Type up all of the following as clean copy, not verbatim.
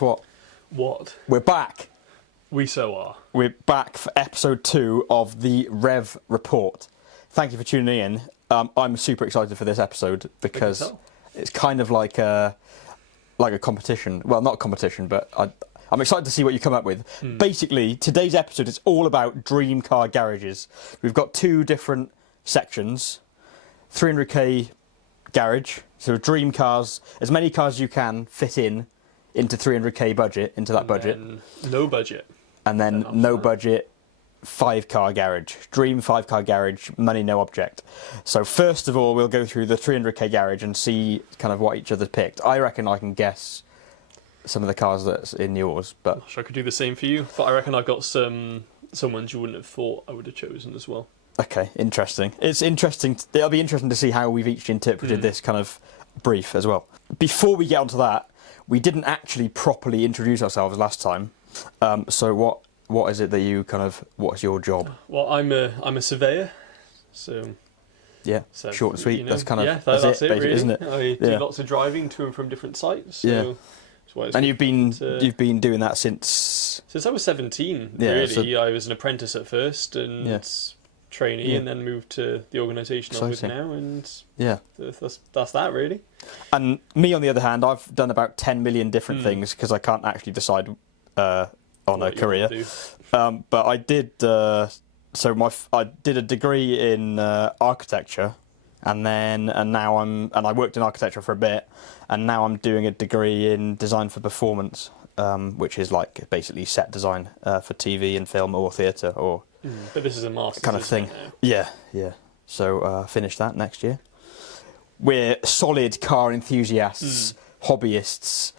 guess what? What? We're back. We so are. We're back for episode 2 of the REV Report. Thank you for tuning in. I'm super excited for this episode because it's kind of like a competition. Well, not a competition, but I'm excited to see what you come up with. Basically, today's episode is all about dream car garages. We've got 2 different sections. 300k garage, so dream cars, as many cars as you can fit into 300k budget, into that budget. No budget. And then no budget, 5-car garage. Dream 5-car garage, money no object. So first of all, we'll go through the 300k garage and see kind of what each other's picked. I reckon I can guess some of the cars that's in yours, but I could do the same for you, but I reckon I've got some ones you wouldn't have thought I would have chosen as well. Okay, interesting. It's interesting. It'll be interesting to see how we've each interpreted this kind of brief as well. Before we get onto that, we didn't actually properly introduce ourselves last time. So what is it that you kind of? What's your job? Well, I'm a surveyor, so yeah, so, short and sweet. You know, that's kind of that's it, basically, really, isn't it? I do lots of driving to and from different sites. So yeah. That's why it's and you've been doing that since I was 17. Yeah, really, so I was an apprentice at first and trainee, and then moved to the organisation I'm with now, and that's that really. And me, on the other hand, I've done about 10 million different things because I can't actually decide on a career. But I did. I did a degree in architecture, and now I worked in architecture for a bit, and now I'm doing a degree in design for performance, which is like basically set design for TV and film or theatre or. But this is a master's kind of thing. Yeah. So finish that next year. We're solid car enthusiasts, hobbyists,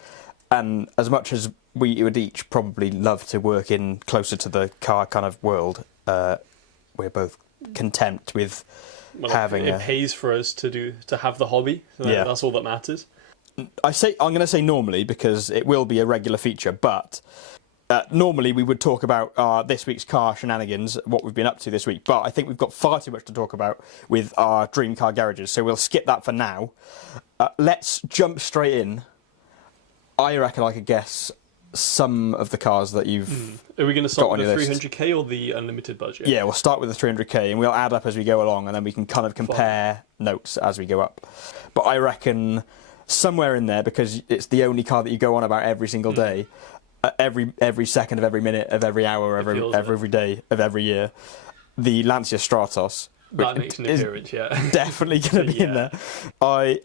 and as much as we would each probably love to work in closer to the car kind of world, we're both content with having. It pays for us to have the hobby. So that's all that matters. I'm going to say normally because it will be a regular feature, but. Normally we would talk about this week's car shenanigans, what we've been up to this week, but I think we've got far too much to talk about with our dream car garages, so we'll skip that for now. Let's jump straight in. I reckon I could guess some of the cars that you've Are we going to start with the list. 300k or the unlimited budget? Yeah, we'll start with the 300k and we'll add up as we go along, and then we can kind of compare notes as we go up. But I reckon somewhere in there, because it's the only car that you go on about every single day, every second of every minute of every hour of every day of every year, the Lancia Stratos, that makes an appearance, definitely going to be in there. I've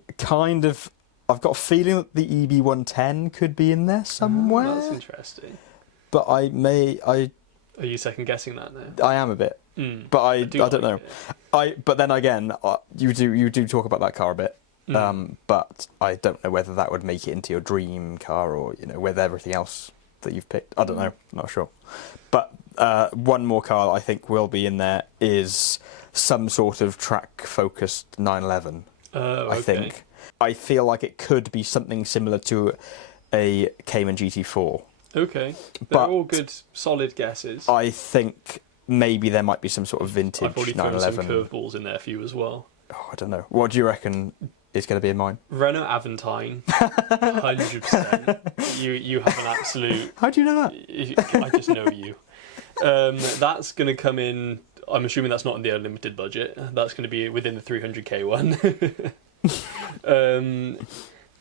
got a feeling that the EB110 could be in there somewhere. That's interesting. But Are you second guessing that now? I am a bit, but I don't know. But then again, you do talk about that car a bit. But I don't know whether that would make it into your dream car or with everything else that you've picked. I don't know, not sure. But one more car that I think will be in there is some sort of track-focused 911. I think. I feel like it could be something similar to a Cayman GT4. Okay, they're all good, solid guesses. I think maybe there might be some sort of vintage 911. I've already thrown some curveballs in there for you as well. Oh, I don't know. What do you reckon is going to be in mine? Renault Aventine, 100%. You have an absolute. How do you know that? I just know you. That's going to come in. I'm assuming that's not in the unlimited budget. That's going to be within the 300k one.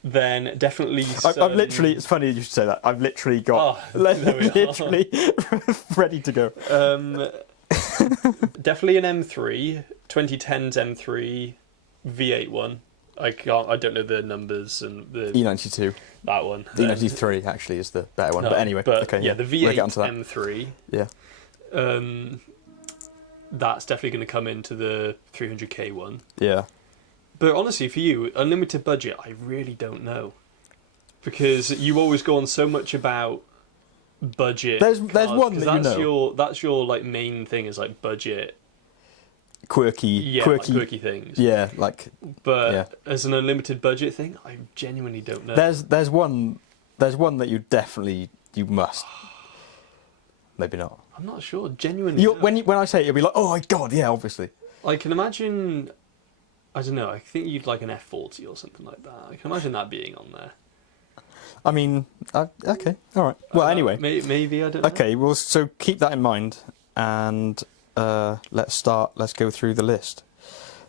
Then definitely. I've literally. It's funny you should say that. I've literally got literally ready to go. Definitely an M3, 2010's M3, V8 one. I don't know the numbers and the E92. That one. The E93 actually is the better one. But anyway, okay. Yeah, the V8 M3. Yeah. That's definitely going to come into the 300k one. Yeah. But honestly, for you, unlimited budget, I really don't know, because you always go on so much about budget. There's one that that's your like main thing is like budget. Quirky things. Yeah, like. But as an unlimited budget thing, I genuinely don't know. There's one that you must. Maybe not. I'm not sure. Genuinely. When I say it, you'll be like, oh my god, yeah, obviously. I can imagine. I don't know. I think you'd like an F40 or something like that. I can imagine that being on there. I mean, okay, all right. Well, anyway. Maybe, I don't know. Okay, well, so keep that in mind, and let's go through the list.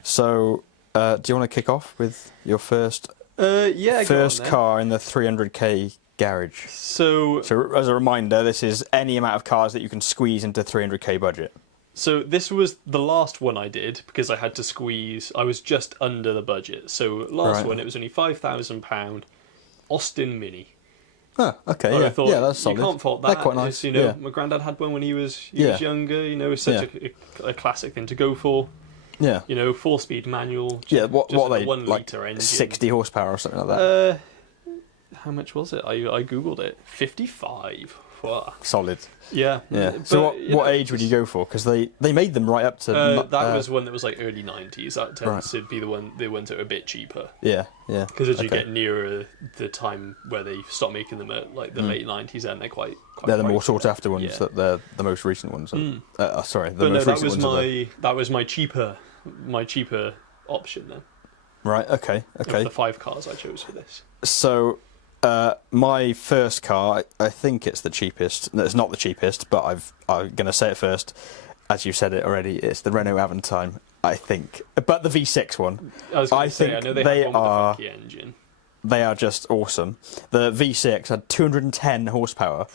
So, do you want to kick off with your first car in the 300k garage? So, as a reminder, this is any amount of cars that you can squeeze into 300k budget. So this was the last one I did because I had to squeeze. I was just under the budget. So last one, it was only £5,000 Austin Mini. Oh, okay, I thought, that's solid. You can't fault that. They're quite nice. My granddad had one when he was younger. It's such a classic thing to go for. Yeah. 4-speed manual. What are they? 1 like litre engine. 60 horsepower or something like that. How much was it? I googled it. 55. Wow. Solid. Yeah. So what age would you go for? Because they made them right up to... that was one that was like early 90s. That tends to be the ones that are a bit cheaper. Yeah. Because as you get nearer the time where they stop making them at like the late 90s, then they're quite they're the more sought after ones. That they're the most recent ones. Sorry, the most recent ones. That was my cheaper option then. Right. Okay. Of the 5 cars I chose for this. So. My first car, I think it's the cheapest. No, it's not the cheapest, but I'm going to say it first. As you said it already, it's the Renault Aventime, I think. But the V6 one. I was going to say, I know they have one with a funky engine. They are just awesome. The V6 had 210 horsepower.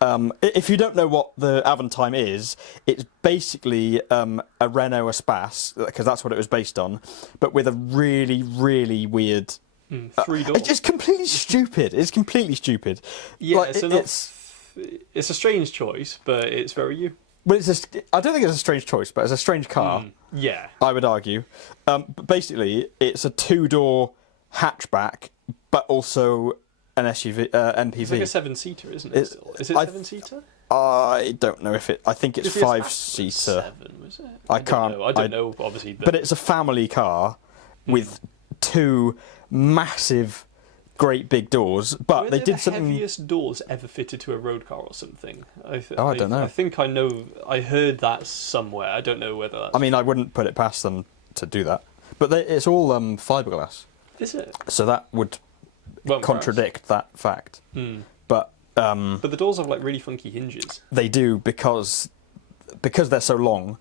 If you don't know what the Aventime is, it's basically a Renault Espace, because that's what it was based on, but with a really, really weird... 3 doors. It's completely stupid. It's completely stupid. Yeah, it's a strange choice, but it's very you. Well, I don't think it's a strange choice, but it's a strange car. Yeah, I would argue. But basically, it's a 2-door hatchback, but also an SUV, MPV. It's like a 7-seater, isn't it? Still? Is it 7-seater? I don't know if it. I think it's 5-seater. 7, was it? I can't. I don't know. Obviously, but it's a family car with 2 massive, great big doors. But they did the something. Heaviest doors ever fitted to a road car or something. I don't know. I think I know. I heard that somewhere. I don't know whether. That's... I mean, I wouldn't put it past them to do that. But it's all fiberglass. Is it? So that would contradict that fact. But the doors have like really funky hinges. They do because they're so long.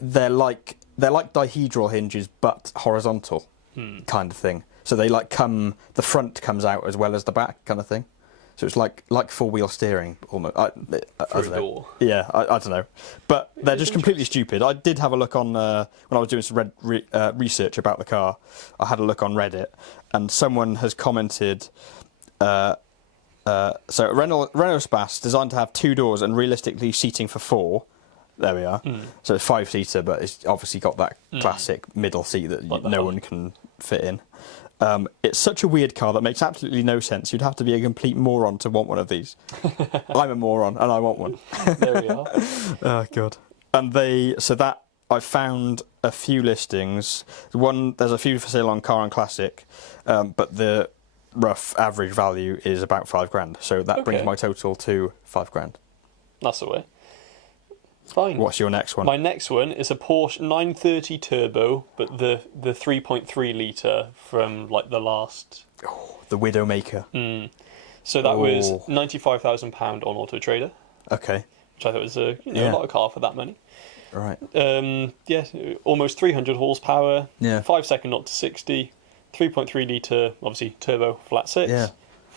They're like dihedral hinges, but horizontal kind of thing. So they the front comes out as well as the back kind of thing. So it's like 4-wheel steering almost. For a door. Yeah, I don't know. But they're just completely stupid. I did have a look on, when I was doing some research about the car, I had a look on Reddit, and someone has commented, so Renault Espace designed to have 2 doors and realistically seating for 4. There we are. So it's 5-seater, but it's obviously got that classic middle seat that no one can fit in. It's such a weird car that makes absolutely no sense. You'd have to be a complete moron to want one of these. I'm a moron and I want one. There we are. Oh god. And I found a few listings. There's a few for sale on Car and Classic, but the rough average value is about £5,000. So that brings my total to £5,000. That's the way. Fine. What's your next one? My next one is a Porsche 930 Turbo, but the 3.3 litre from like the last. Oh, the Widowmaker. So that was £95,000 on Auto Trader. Okay. Which I thought was a lot of car for that money. Right. Almost 300 horsepower. Yeah. 5-second 0 to 60. 3.3 litre, obviously turbo, flat 6. Yeah.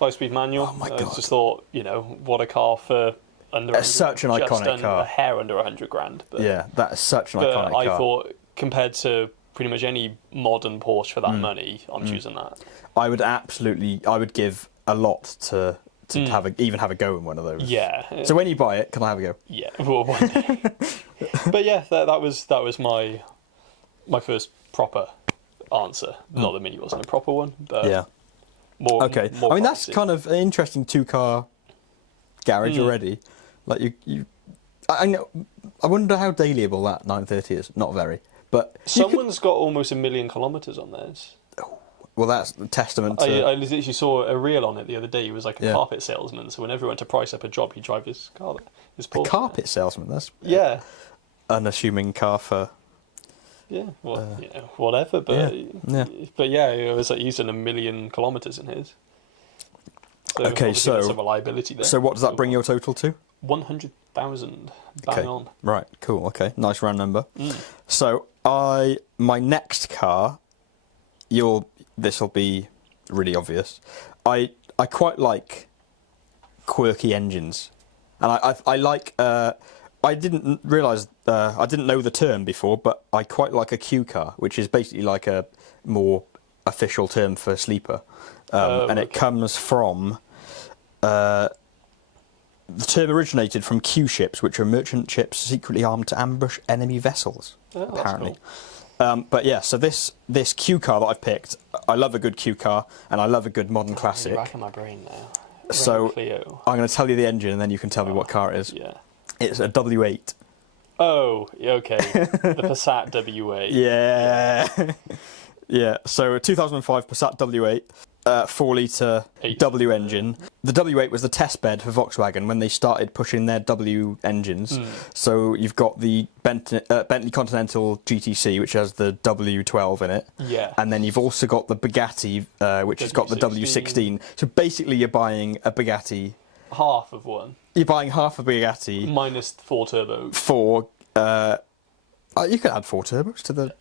5-speed manual. Oh my god. I just thought, what a car for. It's such an iconic car. A hair under £100,000. But, yeah, that is such an iconic car. I thought, compared to pretty much any modern Porsche for that money, I'm choosing that. I would give a lot to even have a go in one of those. Yeah. So when you buy it, can I have a go? Yeah. Well, one day. But yeah, that was my first proper answer. Not that Mini wasn't a proper one, but yeah. More. Okay. More I mean, that's kind of an interesting 2-car garage already. Like I know. I wonder how dailyable that 930 is. Not very, but someone's got almost 1 million kilometres on theirs. Oh, well, that's a testament to. I literally saw a reel on it the other day. He was like a carpet salesman. So whenever he went to price up a job, he'd drive his car. His Porsche. A carpet salesman. That's unassuming car for. Yeah, well, whatever. But yeah. But yeah, it was like using 1 million kilometres in his. So Okay, obviously there's some reliability there. So what does that bring your total to? 100,000. Bang on. Right, cool, okay. Nice round number. So my next car, this will be really obvious. I quite like quirky engines. And I like, I didn't realise, I didn't know the term before, but I quite like a Q car, which is basically like a more official term for sleeper. And it comes from, the term originated from Q ships, which are merchant ships secretly armed to ambush enemy vessels, apparently. Cool. But yeah, so this Q car that I've picked, I love a good Q car, and I love a good modern classic. Really racking my brain now. So Clio. I'm going to tell you the engine, and then you can tell me what car it is. Yeah. It's a W8. Oh, okay. The Passat WA. Yeah. Yeah, so a 2005 Passat W8, 4-litre W engine. The W8 was the test bed for Volkswagen when they started pushing their W engines. So you've got the Bentley Continental GTC, which has the W12 in it. Yeah. And then you've also got the Bugatti, which has got the W16. So basically you're buying a Bugatti. Half of one. You're buying half a Bugatti. Minus 4 turbos. You could add 4 turbos to the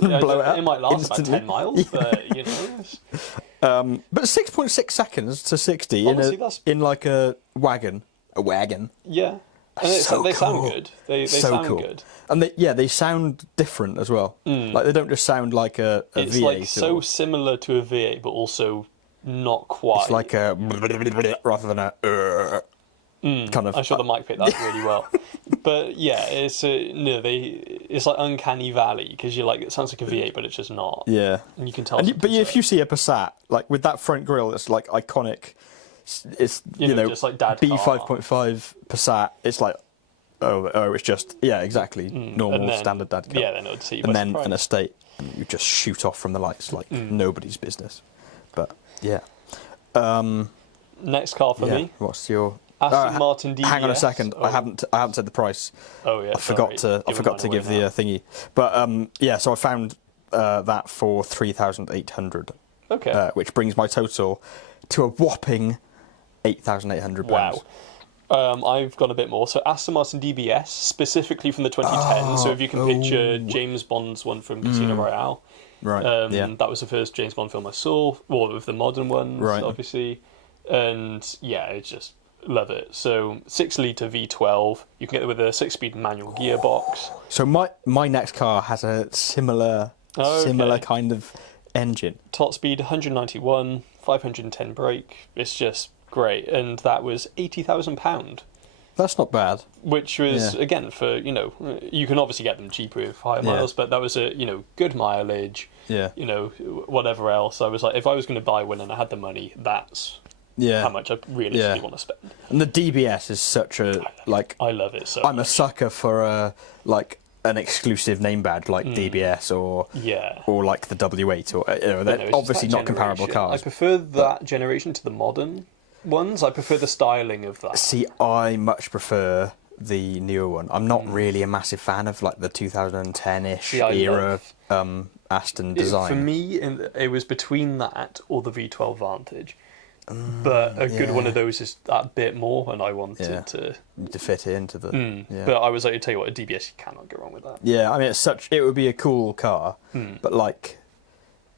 blow it up. It might last instantly. About 10 miles, but you know. But 6.6 seconds to 60 in like a wagon. A wagon. Yeah. And they sound good. They sound good. And they sound different as well. Like they don't just sound like a it's V8. It's like so similar to a V8, but also not quite. It's like a rather than a kind of. I'm sure the mic picked that really well. But yeah, it's like uncanny valley because you're like, it sounds like a V8, but it's just not. Yeah. And you can tell. But if you see a Passat like with that front grille, it's like iconic. It's you know just like dad B5.5 Passat. It's like it's just exactly normal standard dad car. Yeah, then it would see. And then an estate, and you just shoot off from the lights like nobody's business. But yeah. Next car for me. What's your Aston Martin DBS. Hang on a second. I haven't said the price. Oh yeah. I forgot to give the thingy. But so I found that for 3,800. Okay. Which brings my total to a whopping £8,800. Wow. I've got a bit more. So Aston Martin DBS, specifically from the 2010s. So if you can picture James Bond's one from Casino Royale. Right. That was the first James Bond film I saw, or with the modern ones, obviously. And yeah, it's just love it. So 6-litre V12. You can get it with a 6-speed manual gearbox. So my next car has a similar kind of engine. Top speed 191, 510 brake. It's just great, and that was £80,000. That's not bad. Which was again for you can obviously get them cheaper with higher miles, but that was a good mileage. Yeah. Whatever else. I was like, if I was going to buy one and I had the money, that's how much I realistically want to spend. And the DBS is such a I love it so. I'm a sucker for an exclusive name badge like DBS or like the W8 or they're obviously not comparable cars. I prefer that generation to the modern ones. I prefer the styling of that. See, I much prefer the newer one. I'm not really a massive fan of like the 2010-ish era Aston design. For me, it was between that or the V12 Vantage. But a good one of those is that bit more, and I wanted to fit it into the. But I was like, to tell you what, a DBS, you cannot go wrong with that. Yeah, I mean, it would be a cool car, but like,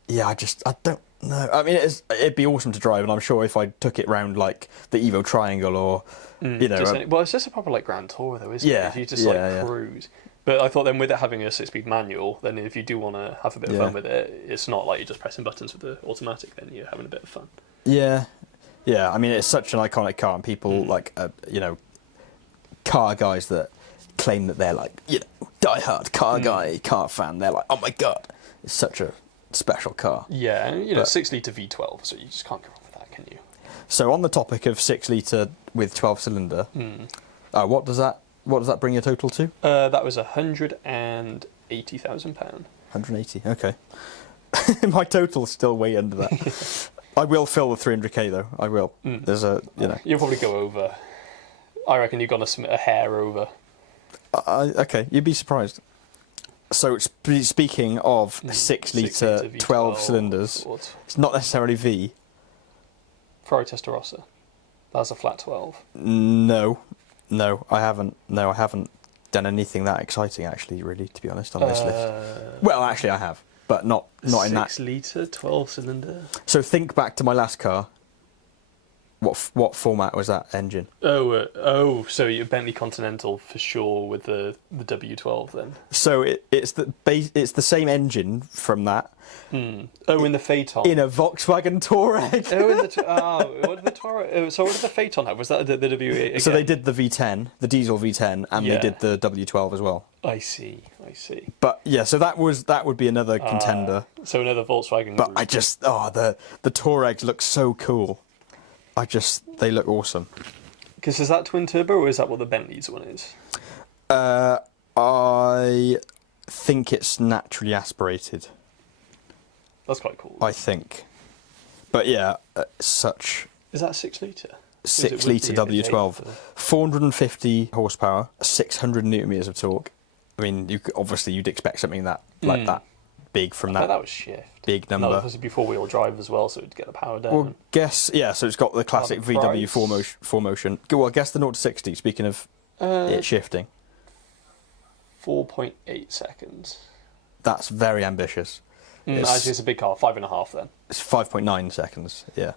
I don't know. I mean, it'd be awesome to drive, and I'm sure if I took it round like the Evo Triangle or, it's just a proper like Grand Tour though, isn't it? You just cruise. But I thought then with it having a 6-speed manual, then if you do want to have a bit of fun with it, it's not like you're just pressing buttons with the automatic. Then you're having a bit of fun. Yeah. I mean, it's such an iconic car, and people car guys that claim that they're like die-hard car guy, car fan. They're like, oh my god, it's such a special car. Yeah, and 6-litre V12, so you just can't go wrong with that, can you? So on the topic of 6-litre with 12-cylinder, what does that bring your total to? That was £180,000. 180. Okay. My total's still way under that. I will fill the 300k though. I will. There's You'll probably go over. I reckon you've gone a hair over. Okay, you'd be surprised. So speaking of 6-litre 12 cylinders, it's not necessarily V. Ferrari Testarossa. That's a flat 12. No, I haven't. No, I haven't done anything that exciting, actually, really, to be honest, on this list. Well, actually, I have, but not in that. 6 litre, 12 cylinder. So think back to my last car. What format was that engine? So your Bentley Continental for sure with the W12 then. So it's the same engine from that. Oh, in the Phaeton. In a Volkswagen Touareg. What did the Touareg? So what did the Phaeton have? Was that the W8 again? So they did the V10, the diesel V10, and they did the W12 as well. I see. But yeah, so that would be another contender. So another Volkswagen. But I just the Touaregs look so cool. They look awesome. Because is that twin turbo or is that what the Bentley's one is? I think it's naturally aspirated. That's quite cool. I think. But yeah, such... Is that 6 litre? 6 litre W12. 450 horsepower, 600 newton meters of torque. I mean, you'd expect something that that big from that. That was shift. Big number. That was before wheel drive as well, so it'd get the power down. Well, so it's got the classic VW 4Motion. Well, guess the 0 to 60, speaking of it shifting. 4.8 seconds. That's very ambitious. Actually, it's a big car, 5.5 then. It's 5.9 seconds, yeah.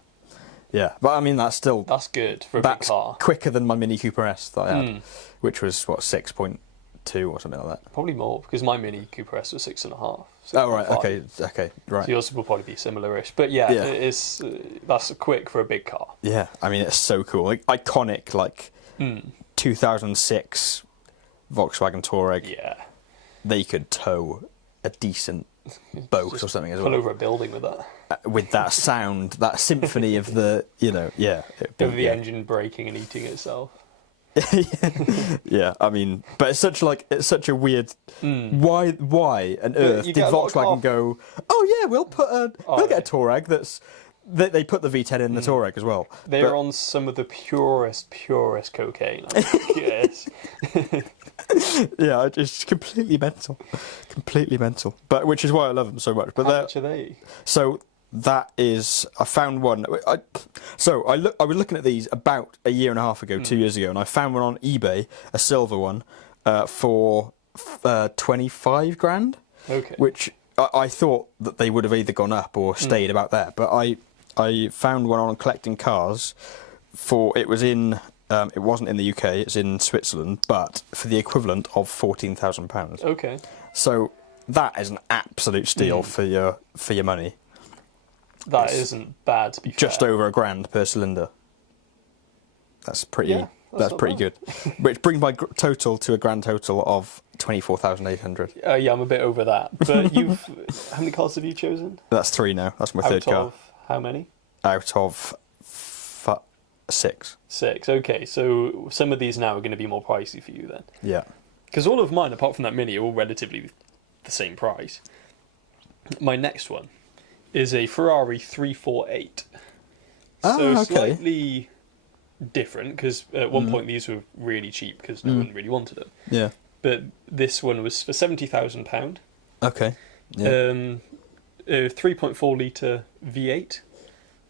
Yeah, but I mean, that's good for a big car. That's quicker than my Mini Cooper S that I had, which was, 6.2 or something like that. Probably more, because my Mini Cooper S was 6.5. Oh, right, okay, right. So yours will probably be similar-ish. But yeah. That's quick for a big car. Yeah, I mean, it's so cool. Iconic, 2006 Volkswagen Touareg. Yeah. They could tow a decent boat or something as well. Pull over a building with that. With that sound, that symphony of the, Of the engine braking and eating itself. Yeah, I mean, but it's such a weird. Why on earth did Volkswagen go? Oh yeah, we'll get a Touareg they put the V10 in the Touareg as well. They're on some of the purest cocaine. I think, yes. Yeah, it's completely mental. But which is why I love them so much. But how much are they? So that is, I found one. I was looking at these about a year and a half ago, 2 years ago, and I found one on eBay, a silver one, for 25 grand. Okay. Which I thought that they would have either gone up or stayed about there, but I found one on Collecting Cars it wasn't in the UK, it's in Switzerland, but for the equivalent of £14,000. Okay. So that is an absolute steal for your money. That isn't bad, to be fair. Just over £1,000 per cylinder. That's pretty. That's pretty good. Which brings my total to a grand total of 24,800. Yeah, I'm a bit over that. But how many cars have you chosen? That's 3 now. That's my third car. Out of how many? Out of 6. 6. Okay, so some of these now are going to be more pricey for you then. Yeah. Because all of mine, apart from that Mini, are all relatively the same price. My next one is a Ferrari 348. So slightly different, because at one point these were really cheap because no one really wanted them. Yeah. But this one was for £70,000. Okay. Yeah. 3.4 litre V8.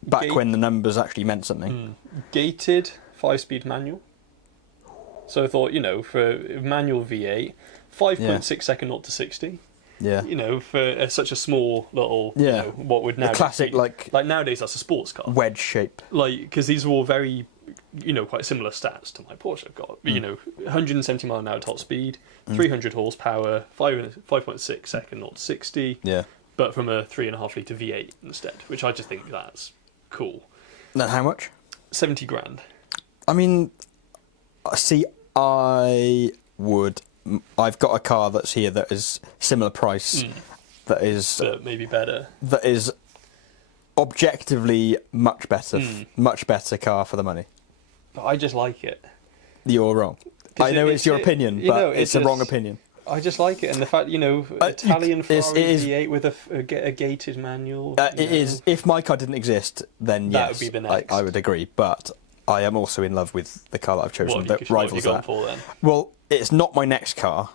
Back when the numbers actually meant something. Gated 5-speed manual. So I thought, for a manual V8, 5.6 second 0 to 60. Yeah. For such a small little, what would now the classic, like nowadays that's a sports car. Wedge shape. Because these are all very, quite similar stats to my Porsche I've got. 170 mile an hour top speed, 300 horsepower, 5.6 second 0 to 60. Yeah. But from a 3.5 litre V8 instead, which I just think that's cool. Now, how much? 70 grand. I mean, see, I've got a car that's here that is similar price, that is... But maybe better. That is objectively much better car for the money. But I just like it. You're wrong. I know it's your opinion, but it's a wrong opinion. I just like it, and the fact, Italian Ferrari V8 with a gated manual. It is. If my car didn't exist, then that would be the next. I would agree, but I am also in love with the car that I've chosen that rivals that. For, then? Well, it's not my next car.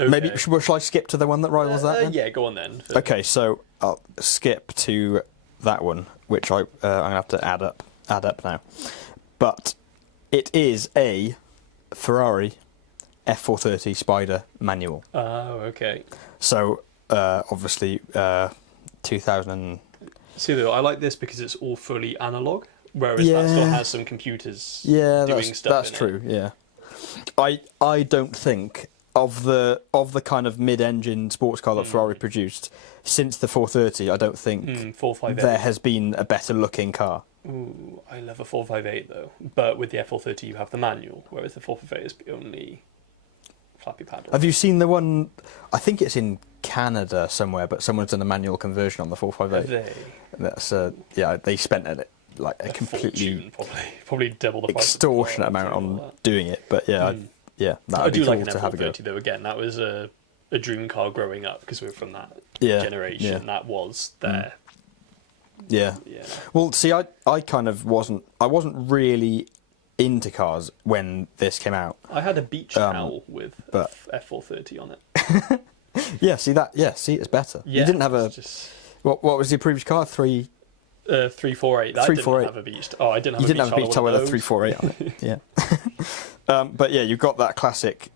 Okay. Maybe shall I skip to the one that rivals that? Then? Yeah, go on then. Okay, so I'll skip to that one, which I'm gonna have to add up. add up now. But it is a Ferrari F430 Spider manual. Oh, okay. So, obviously, 2000... See, though, I like this because it's all fully analog, whereas that still has some computers doing stuff that's true, yeah. I don't think, of the kind of mid-engine sports car that Ferrari produced, since the 430, I don't think 458. there has been a better-looking car. Ooh, I love a 458, though. But with the F430, you have the manual, whereas the 458 is only flappy paddle. Have you seen the one, I think it's in Canada somewhere, but someone's done a manual conversion on the 458. That's they spent a completely fortune, probably double the price extortionate amount on doing it. But that I would do be cool like an to have a go. F430 though. Again, that was a dream car growing up because we were from that generation. That was there. Yeah. Well, see, I kind of wasn't really into cars when this came out. I had a beach towel with F430 on it. See, it's better. Yeah, you didn't have a... What was your previous car? 348. That 348. Didn't have a beach. Oh, I didn't have. You didn't have a beach towel with a 348 on it. Yeah. But yeah, you've got that classic.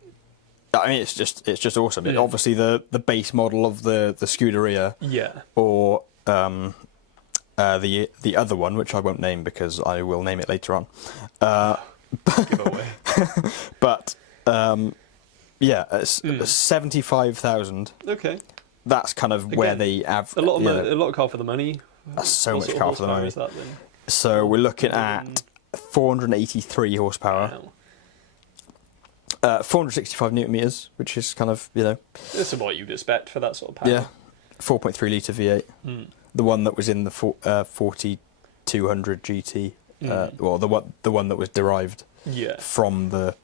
I mean, it's just awesome. Obviously, the base model of the Scuderia. Yeah. Or the other one, which I won't name because I will name it later on. Give it away. But it's 75,000. Okay. That's kind of where they have a lot of car for the money. That's so much car for the money. Is that, then? So we're looking at 483 horsepower, 465 newton meters, which is kind of That's what you'd expect for that sort of power. Yeah, 4.3 litre V8. The one that was in the 4200 GT, well, the one that was derived from the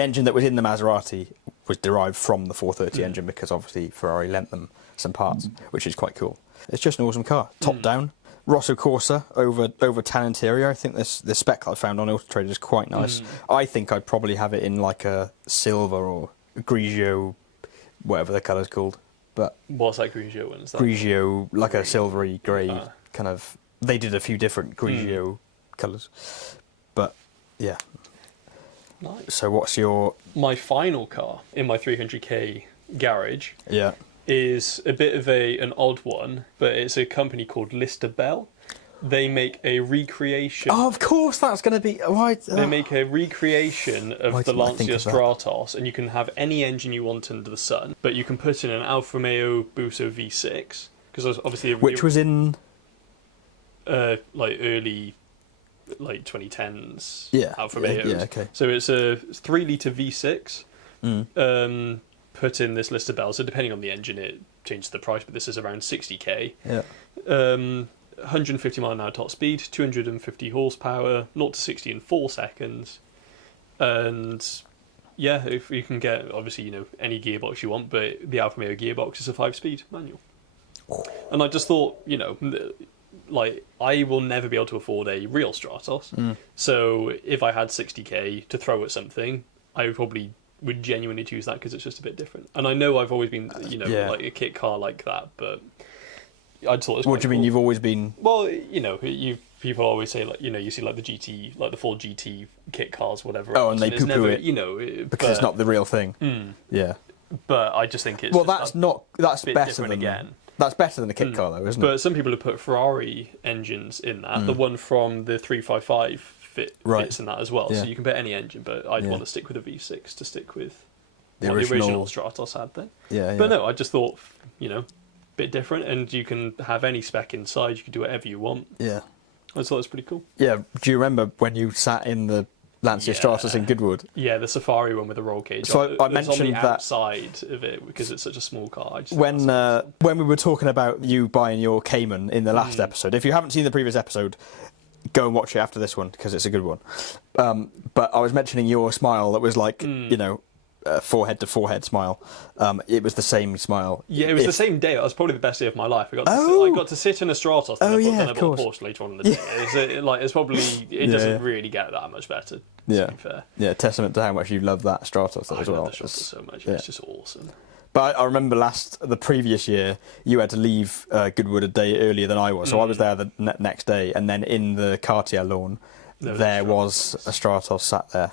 engine that was in the Maserati was derived from the 430 engine because obviously Ferrari lent them some parts, which is quite cool. It's just an awesome car. Top down, Rosso Corsa over tan interior. I think this spec that I found on Auto Trader is quite nice. I think I'd probably have it in like a silver or Grigio, whatever the colour's called. But what's that Grigio one? Is that Grigio, like a silvery grey kind of. They did a few different Grigio colours, but yeah. Nice. So what's my final car in my 300k garage? Yeah. Is a bit of an odd one, but it's a company called Lister Bell. They make a recreation. Oh, of course, that's going to be They make a recreation of the Lancia Stratos, and you can have any engine you want under the sun, but you can put in an Alfa Romeo Busso V6 because obviously which was in early 2010s. Yeah, Alfa Romeos. Yeah, okay. So it's a 3-litre V6. Put in this Lister Bell, so depending on the engine it changes the price, but this is around 60k. Yeah. 150 mile an hour top speed, 250 horsepower, 0 to 60 in 4 seconds, and if you can get obviously any gearbox you want, but the Alfa Romeo gearbox is a 5-speed manual. And I just thought I will never be able to afford a real Stratos, so if I had 60k to throw at something, I would genuinely choose that because it's just a bit different. And I know I've always been, like a kit car like that, but I thought it's. What do you mean? You've always been? Well, people always say you see the GT, the Ford GT kit cars, whatever. Oh, and they poo-poo it, because it's not the real thing. Yeah. But I just think it's. Well, that's better than again. That's better than a kit car, though, isn't it? But some people have put Ferrari engines in that. The one from the 355 fits in that as well. So you can put any engine, but I'd want to stick with a V6 to stick with the original Stratos had then. Yeah. But no, I just thought, bit different, and you can have any spec inside. You can do whatever you want. Yeah. I just thought it was pretty cool. Yeah. Do you remember when you sat in the Lancia Stratos in Goodwood? Yeah, the Safari one with the roll cage. So I mentioned on the that outside of it because it's such a small car. When we were talking about you buying your Cayman in the last episode, if you haven't seen the previous episode, go and watch it after this one because it's a good one. But I was mentioning your smile that was like forehead to forehead smile. It was the same smile. Yeah, it was the same day. It was probably the best day of my life. I got to sit in a Stratos. Then I bought a Porsche later on in the day. It's probably doesn't really get that much better. To be fair. Yeah, testament to how much you love that Stratos I as well. love the Stratos so much. It's just awesome. But I remember the previous year, you had to leave Goodwood a day earlier than I was, so I was there the next day, and then in the Cartier lawn, there was a Stratos sat there.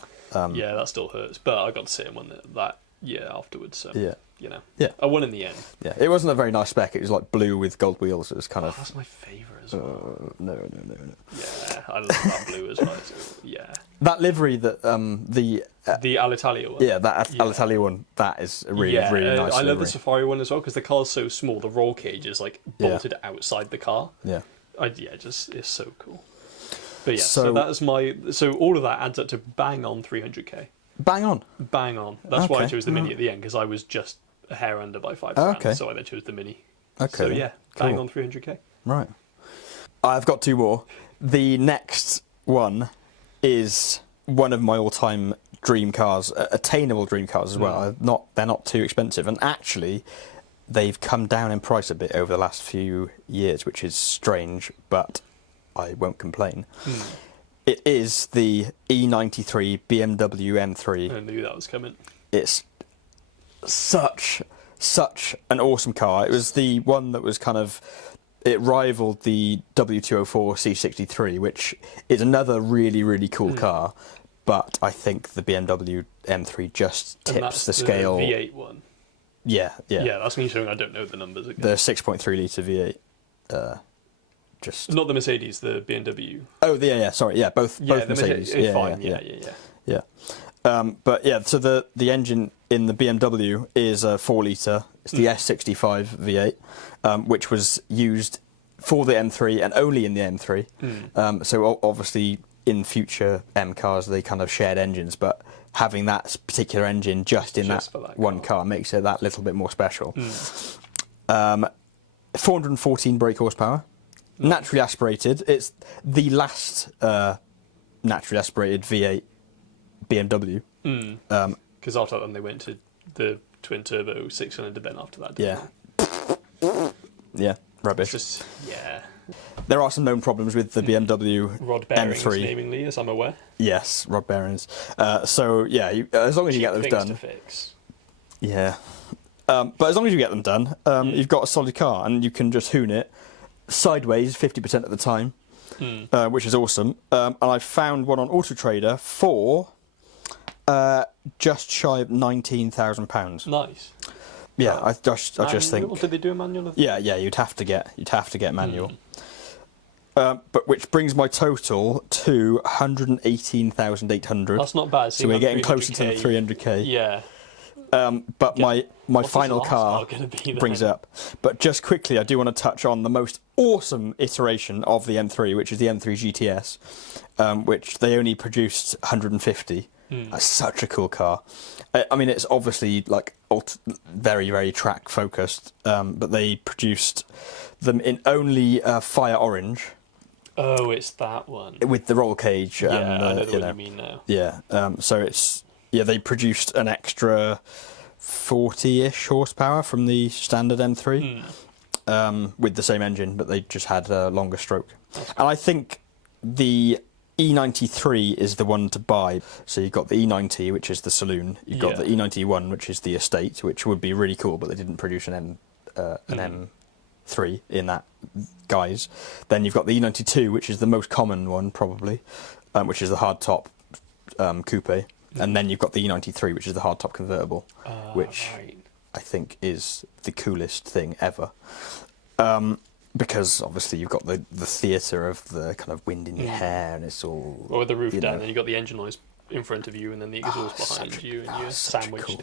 Yeah, that still hurts, but I got to sit in one that year afterwards, so, you know. Yeah. I won in the end. Yeah, it wasn't a very nice spec, it was like blue with gold wheels, it was kind of... That's my favourite as well. No. Yeah, I love that blue as well, yeah. That livery that, the Alitalia one. Yeah, that Alitalia one, that is a really nice livery. I love the Safari one as well, because the car's so small, the roll cage is like bolted outside the car. Yeah. It's so cool. But yeah, so that is so all of that adds up to bang on 300k. Bang on. That's why I chose the Mini at the end, because I was just a hair under by £5, so I then chose the Mini. Okay. So yeah, bang on 300k. Right. I've got two more. The next one is one of my all-time dream cars, attainable dream cars as well. They're not too expensive, and actually, they've come down in price a bit over the last few years, which is strange, but I won't complain. It is the E93 BMW M3. I knew that was coming. It's such an awesome car. It was the one that was it rivaled the W204 C63, which is another really cool car, but I think the BMW M3 just tips the scale. The V8 one. Yeah, that's me showing I don't know the numbers again. The 6.3 litre V8. Not the Mercedes, the BMW. Oh, sorry, both Mercedes. Yeah. But yeah, so the engine in the BMW is a 4 litre. It's the S65 V8, which was used for the M3 and only in the M3. So obviously in future M cars they kind of shared engines, but having that particular engine just in that one car makes it that little bit more special. 414 brake horsepower. Naturally aspirated. It's the last naturally aspirated V8 BMW. Because after that, then they went to the twin turbo 6-cylinder. Then after that, yeah, rubbish. There are some known problems with the BMW rod bearings, M3. namely, as I'm aware. Yes, rod bearings. So yeah, as long as you get those done. To fix. Yeah, but as long as you get them done, you've got a solid car, and you can just hoon it sideways 50% of the time, which is awesome. And I found one on Auto Trader for just shy of £19,000. Nice. Yeah, I just think. Did they do a manual? Yeah, you'd have to get manual. But which brings my total to 118,800. That's not bad. So we're getting closer to the 300k. Yeah. But my final car brings it up. But just quickly, I do want to touch on the most awesome iteration of the M3, which is the M3 GTS, which they only produced 150. That's such a cool car. I mean, it's obviously like very track focused, but they produced them in only fire orange. Oh, it's that one with the roll cage. Yeah, and, I know what you mean now. Yeah. So it's. Yeah, they produced an extra 40-ish horsepower from the standard M3 with the same engine, but they just had a longer stroke. And I think the E93 is the one to buy. So you've got the E90, which is the saloon. You've got the E91, which is the estate, which would be really cool, but they didn't produce an M3 in that guise. Then you've got the E92, which is the most common one, probably, which is the hardtop coupe. And then you've got the E93, which is the hardtop convertible, which I think is the coolest thing ever. Because obviously you've got the theatre of the kind of wind in your hair, and it's all... Well, with the roof down, then you've got the engine noise in front of you, and then the exhaust behind you, and you're sandwiched. Cool.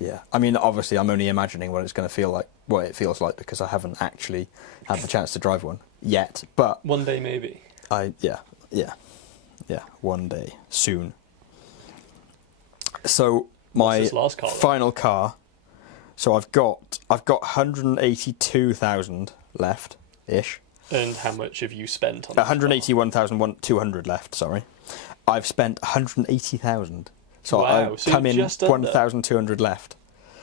Yeah, I mean, obviously I'm only imagining what it's going to feel like, what it feels like, because I haven't actually had the chance to drive one yet, but... One day, maybe. Yeah, one day, soon. So my final car. So I've got 182,000 left ish. And how much have you spent on 181,200 left, sorry. I've spent 180,000. So wow, I've come in 1,200 left.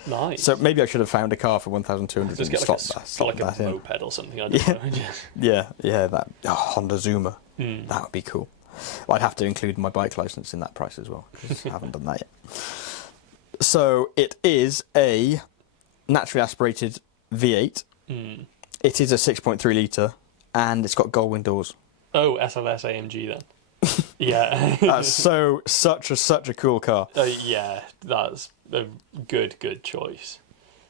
Nice. So maybe I should have found a car for 1,200 and get like a moped or something. I don't know. Yeah, that Honda Zuma. That would be cool. Well, I'd have to include my bike licence in that price as well, because I haven't done that yet. So it is a naturally aspirated V8. It is a 6.3 litre, and it's got gull-wing doors. Oh, SLS AMG then. Yeah. That's such a cool car. Yeah, that's a good choice.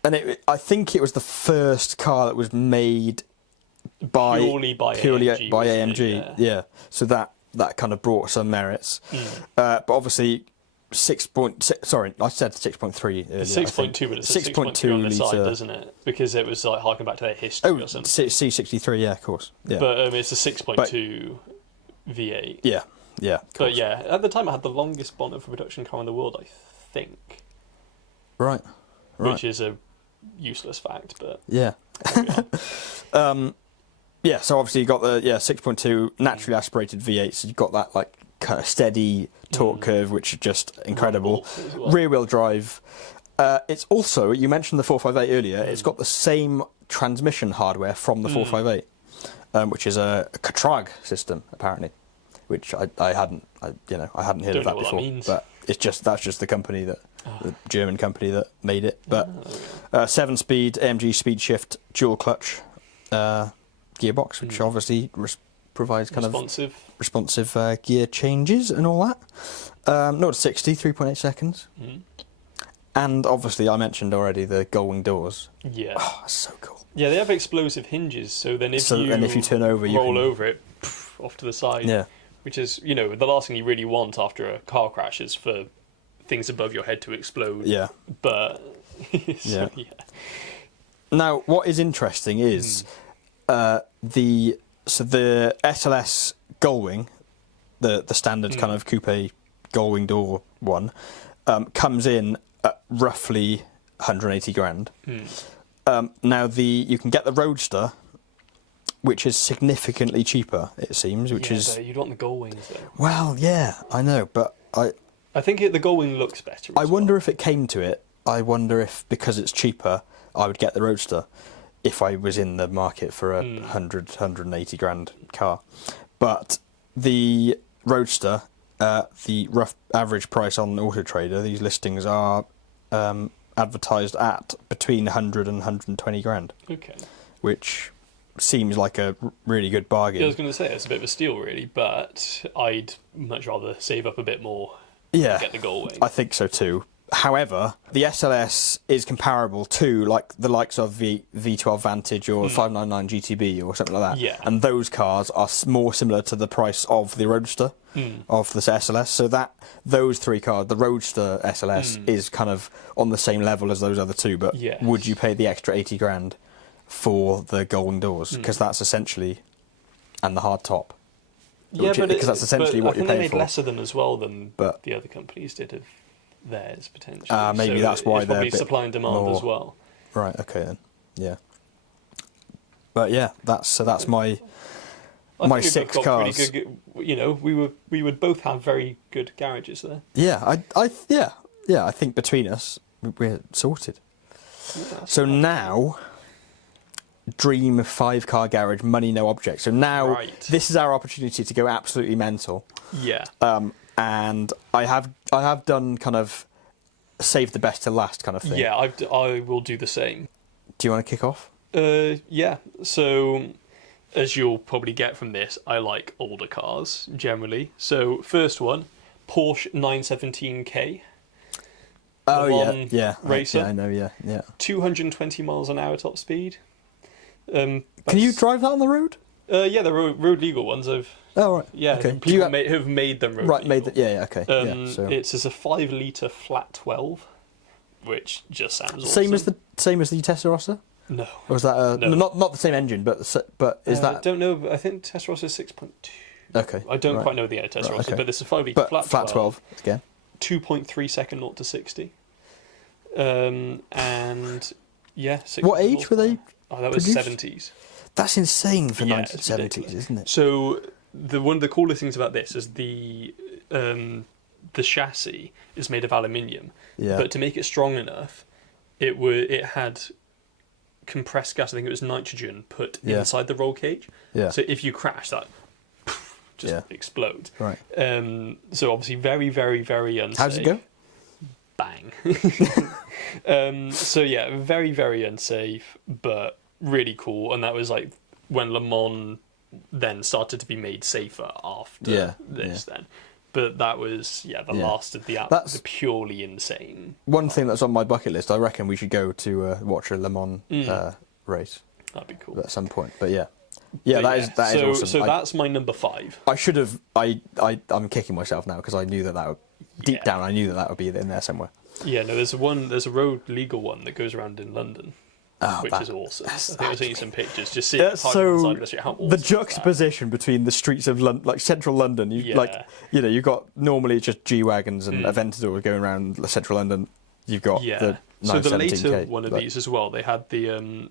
And I think it was the first car that was made purely by AMG. Yeah. So that kind of brought some merits. But obviously, I said 6.3 earlier. 6.2, but it's 6.2 on the side, doesn't it? Because it was like harking back to their history or something. C63, yeah, of course. Yeah. But it's a 6.2 V8. Yeah. But yeah, at the time it had the longest bonnet for production car in the world, I think. Right. Which is a useless fact, but... Yeah. Yeah, so obviously you got the 6.2 naturally aspirated V8, so you've got that like kind of steady torque curve, which is just incredible. Well. Rear-wheel drive. It's also, you mentioned the 458 earlier, it's got the same transmission hardware from the 458, which is a Catrag system, apparently, which I hadn't heard of that before. But that's just the company the German company that made it. But 7-speed AMG speed shift dual clutch gearbox, which obviously provides kind of responsive gear changes and all that. 0 to 60, 3.8 seconds. And obviously, I mentioned already the gull-wing doors. Yeah. Oh, that's so cool. Yeah, they have explosive hinges, so then if you turn over, you roll over it off to the side. Yeah. Which is, the last thing you really want after a car crash is for things above your head to explode. Yeah. But yeah. Now, what is interesting is the SLS gull-wing, the standard kind of coupe gull-wing door one, comes in at roughly 180 grand. Now you can get the Roadster, which is significantly cheaper, it seems. You'd want the gull-wings though. Well, yeah, I know, but I think the gull-wing looks better. I wonder if it came to it. I wonder if, because it's cheaper, I would get the Roadster if I was in the market for a 180 grand car. But the Roadster, the rough average price on Auto Trader, these listings are advertised at between 100 and 120 grand. Okay. Which seems like a really good bargain. Yeah, I was going to say, it's a bit of a steal, really, but I'd much rather save up a bit more and get the gull-wing. I think so too. However, the SLS is comparable to the likes of V12 Vantage or 599 GTB or something like that. Yeah. And those cars are more similar to the price of the Roadster, of the SLS. So those three cars, the Roadster SLS is kind of on the same level as those other two. But would you pay the extra 80 grand for the gull-wing doors? Because that's essentially, and the hard top. Yeah, because that's essentially what you're paying for. I think they made less of them as well than the other companies did of theirs potentially. Maybe so that's why it's probably supply and demand as well. Right. Okay then. Yeah. But yeah, that's my 6 cars. Pretty good, we would both have very good garages there. Yeah. I think between us we're sorted. Yeah, so now, dream 5-car garage, money no object. So now this is our opportunity to go absolutely mental. Yeah. And I have done kind of save the best to last kind of thing. Yeah, I will do the same. Do you want to kick off? Yeah. So, as you'll probably get from this, I like older cars generally. So, first one, Porsche 917K. Oh yeah, racer. I know. Yeah. 220 miles an hour top speed. Can you drive that on the road? Yeah, the road legal ones. Oh right. Yeah, okay. People who've made them road legal. Made that. Yeah. Okay. So. It's as a 5-litre flat 12, which just sounds awesome. Same as the Testarossa. No. Or is that no. not the same engine, but is that? I don't know. I think Testarossa is 6.2. Okay. I don't quite know the Testarossa, but it's a 5-litre flat 12 again. 2.3 second 0 to 60. And yeah. What age were they? Oh, that was produced? 70s. That's insane for 1970s, isn't it? So one of the coolest things about this is the chassis is made of aluminium, but to make it strong enough, it had compressed gas. I think it was nitrogen put inside the roll cage. Yeah. So if you crash, that just explodes. Right. So obviously very, very, very unsafe. How does it go? bang. So yeah, very, very unsafe, but really cool. And that was like when Le Mans then started to be made safer after this then. But that was, the last of the purely insane. One thing that's on my bucket list, I reckon we should go to watch a Le Mans race. That'd be cool. At some point, but that is awesome. So that's my number 5. I should have, I'm kicking myself now because I knew that would, deep down, I knew that would be in there somewhere. Yeah, no, there's a road legal one that goes around in London. Which is awesome. I think I've seen some pictures. Just seeing how awesome the juxtaposition between the streets of London, like central London, you've got normally just G wagons and Aventadors going around central London. You've got the 917K. So the later one of these as well, they had the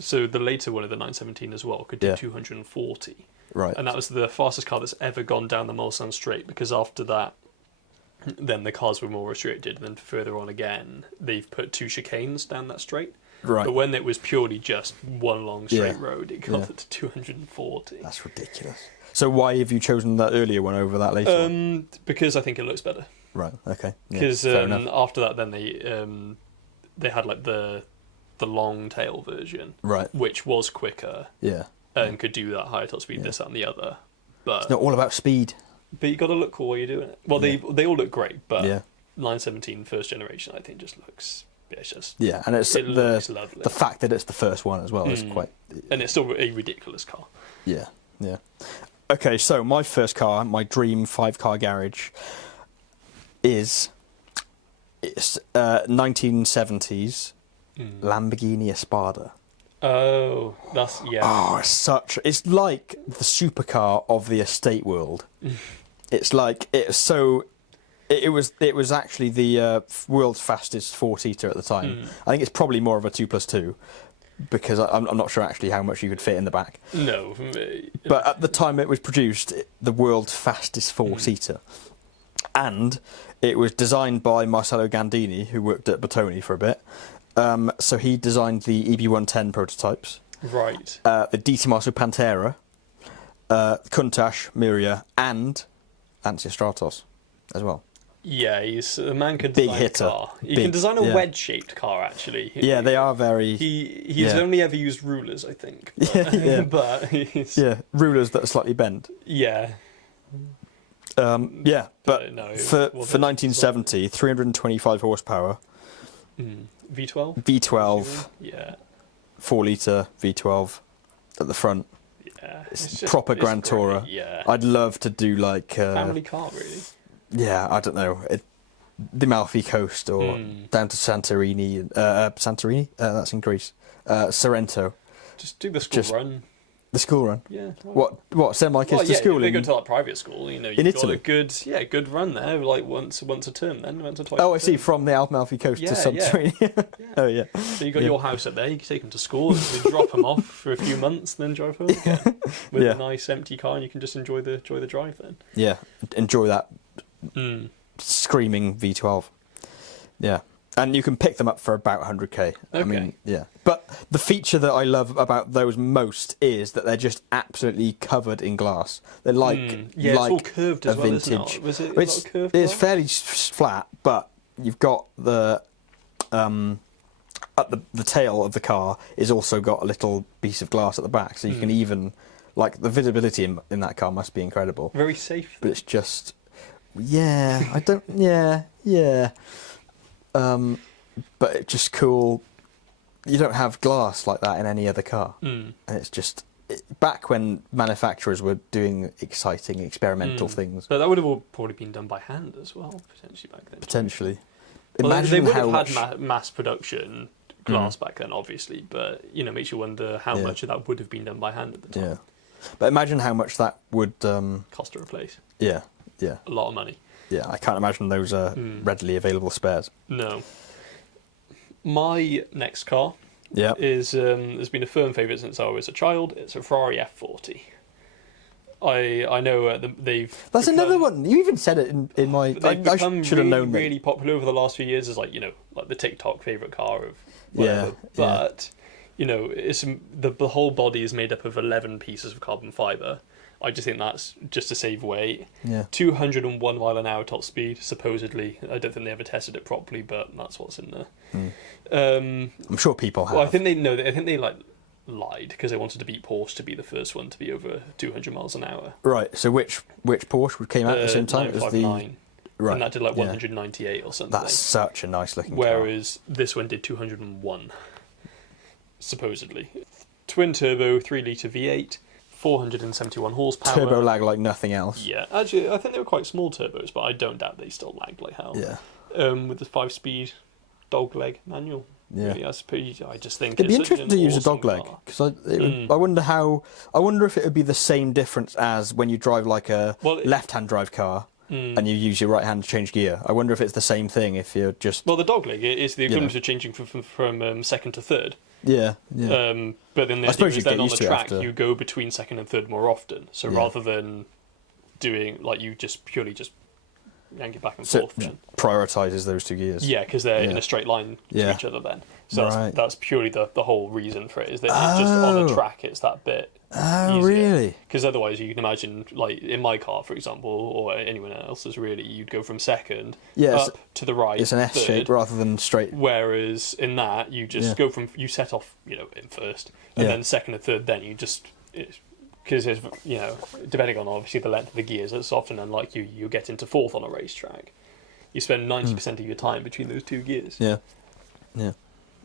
so the later one of the 917 as well could do 240. Right. And that was the fastest car that's ever gone down the Mulsanne Straight, because after that, then the cars were more restricted, and then further on again, they've put 2 chicanes down that straight. Right. But when it was purely just one long straight road, it got to 240. That's ridiculous. So why have you chosen that earlier one over that later one? Because I think it looks better. Right. Okay. Because after that, then they had like the long tail version, right, which was quicker. Yeah. And could do that higher top speed, this, that, and the other. But it's not all about speed. But you got to look cool while you're doing it. Well, they all look great, but 917 first generation, I think, just looks. It's just and it looks lovely. The fact that it's the first one as well is quite. And it's still a ridiculous car. Yeah. Okay, so my first car, my dream 5-car garage, is 1970s Lamborghini Espada. Oh, that's it's like the supercar of the estate world. It was actually the world's fastest 4-seater at the time. I think it's probably more of a 2+2 because I'm not sure actually how much you could fit in the back. No, but at the time it was produced, the world's fastest 4-seater, and it was designed by Marcello Gandini, who worked at Bertoni for a bit. So he designed the EB110 prototypes, right? The Di Tommaso Pantera, Countach, Miria, and Lancia Stratos as well. Yeah, the man could design a car. He can design a wedge-shaped car, actually. Yeah, they are very. He's only ever used rulers, I think. But, but he's... rulers that are slightly bent. Yeah. But for 1970, 325 horsepower. V12. V12. Yeah. 4-litre V12 at the front. Yeah. It's proper Grand Tourer. Yeah. I'd love to do like family car, really. Yeah, I don't know. The Amalfi Coast or down to Santorini. Santorini? That's in Greece. Sorrento. Just do the school run. The school run? Yeah. What? Send my kids to school? They go to like private school. You've in Italy? Got a good run there, like once a term then, once or twice. Oh, I see, from the Amalfi Coast to Santorini. Yeah. Oh, yeah. So you got your house up there, you can take them to school, you drop them off for a few months, then drive home again. With a nice empty car, and you can just enjoy the drive then. Yeah, enjoy that screaming V12. Yeah. And you can pick them up for about 100k. Okay. I mean, yeah. But the feature that I love about those most is that they're just absolutely covered in glass. They're like it's all curved as a well, vintage. Isn't it? It's fairly flat, but you've got the at the tail of the car is also got a little piece of glass at the back, so you can even the visibility in that car must be incredible. Very safe. But it's just but it's just cool. You don't have glass like that in any other car. And it's just back when manufacturers were doing exciting experimental things. But that would have all probably been done by hand as well, potentially back then. Potentially. Imagine they would have had mass production glass back then, obviously, but makes you wonder how much of that would have been done by hand at the time. Yeah. But imagine how much that would cost to replace. Yeah. A lot of money. Yeah, I can't imagine those are readily available spares. No. My next car has been a firm favourite since I was a child. It's a Ferrari F40. I know they've. That's another one. You even said it in my. I should have known. Really popular over the last few years as like the TikTok favourite car of whatever. But it's the whole body is made up of 11 pieces of carbon fibre. I just think that's just to save weight. Yeah. 201 mile an hour top speed, supposedly. I don't think they ever tested it properly, but that's what's in there. I'm sure people have. Well, I think they lied because they wanted to beat Porsche to be the first one to be over 200 miles an hour. Right. So which Porsche came out at the same time? It was the 959. Right. And that did 198 or something. That's such a nice looking car. Whereas this one did 201, supposedly. Twin turbo, 3 litre V8. 471 horsepower. Turbo lag like nothing else. Yeah, actually, I think they were quite small turbos, but I don't doubt they still lagged like hell. Yeah. With the 5-speed dogleg manual. Yeah. Really, I just think it'd be interesting to use a dogleg because I wonder if it would be the same difference as when you drive like a left-hand drive car and you use your right hand to change gear. I wonder if it's the same thing if you're just. Well, the dogleg is the equivalent of changing from second to third. Yeah. But then the idea is then on the track you go between second and third more often. So rather than doing you just purely yank it back and forth. Then prioritises those two gears. Yeah, because they're in a straight line to each other then. So that's purely the whole reason for it, is that it's just on the track it's that bit easier. Really? Because otherwise you can imagine, in my car, for example, or anyone else's really, you'd go from second up to the right. It's an S shape rather than straight. Whereas in that, you just go from, you set off, in first, and then second and third, then you just... Because depending on obviously the length of the gears, it's often unlike you get into fourth on a racetrack. You spend 90% of your time between those two gears. Yeah.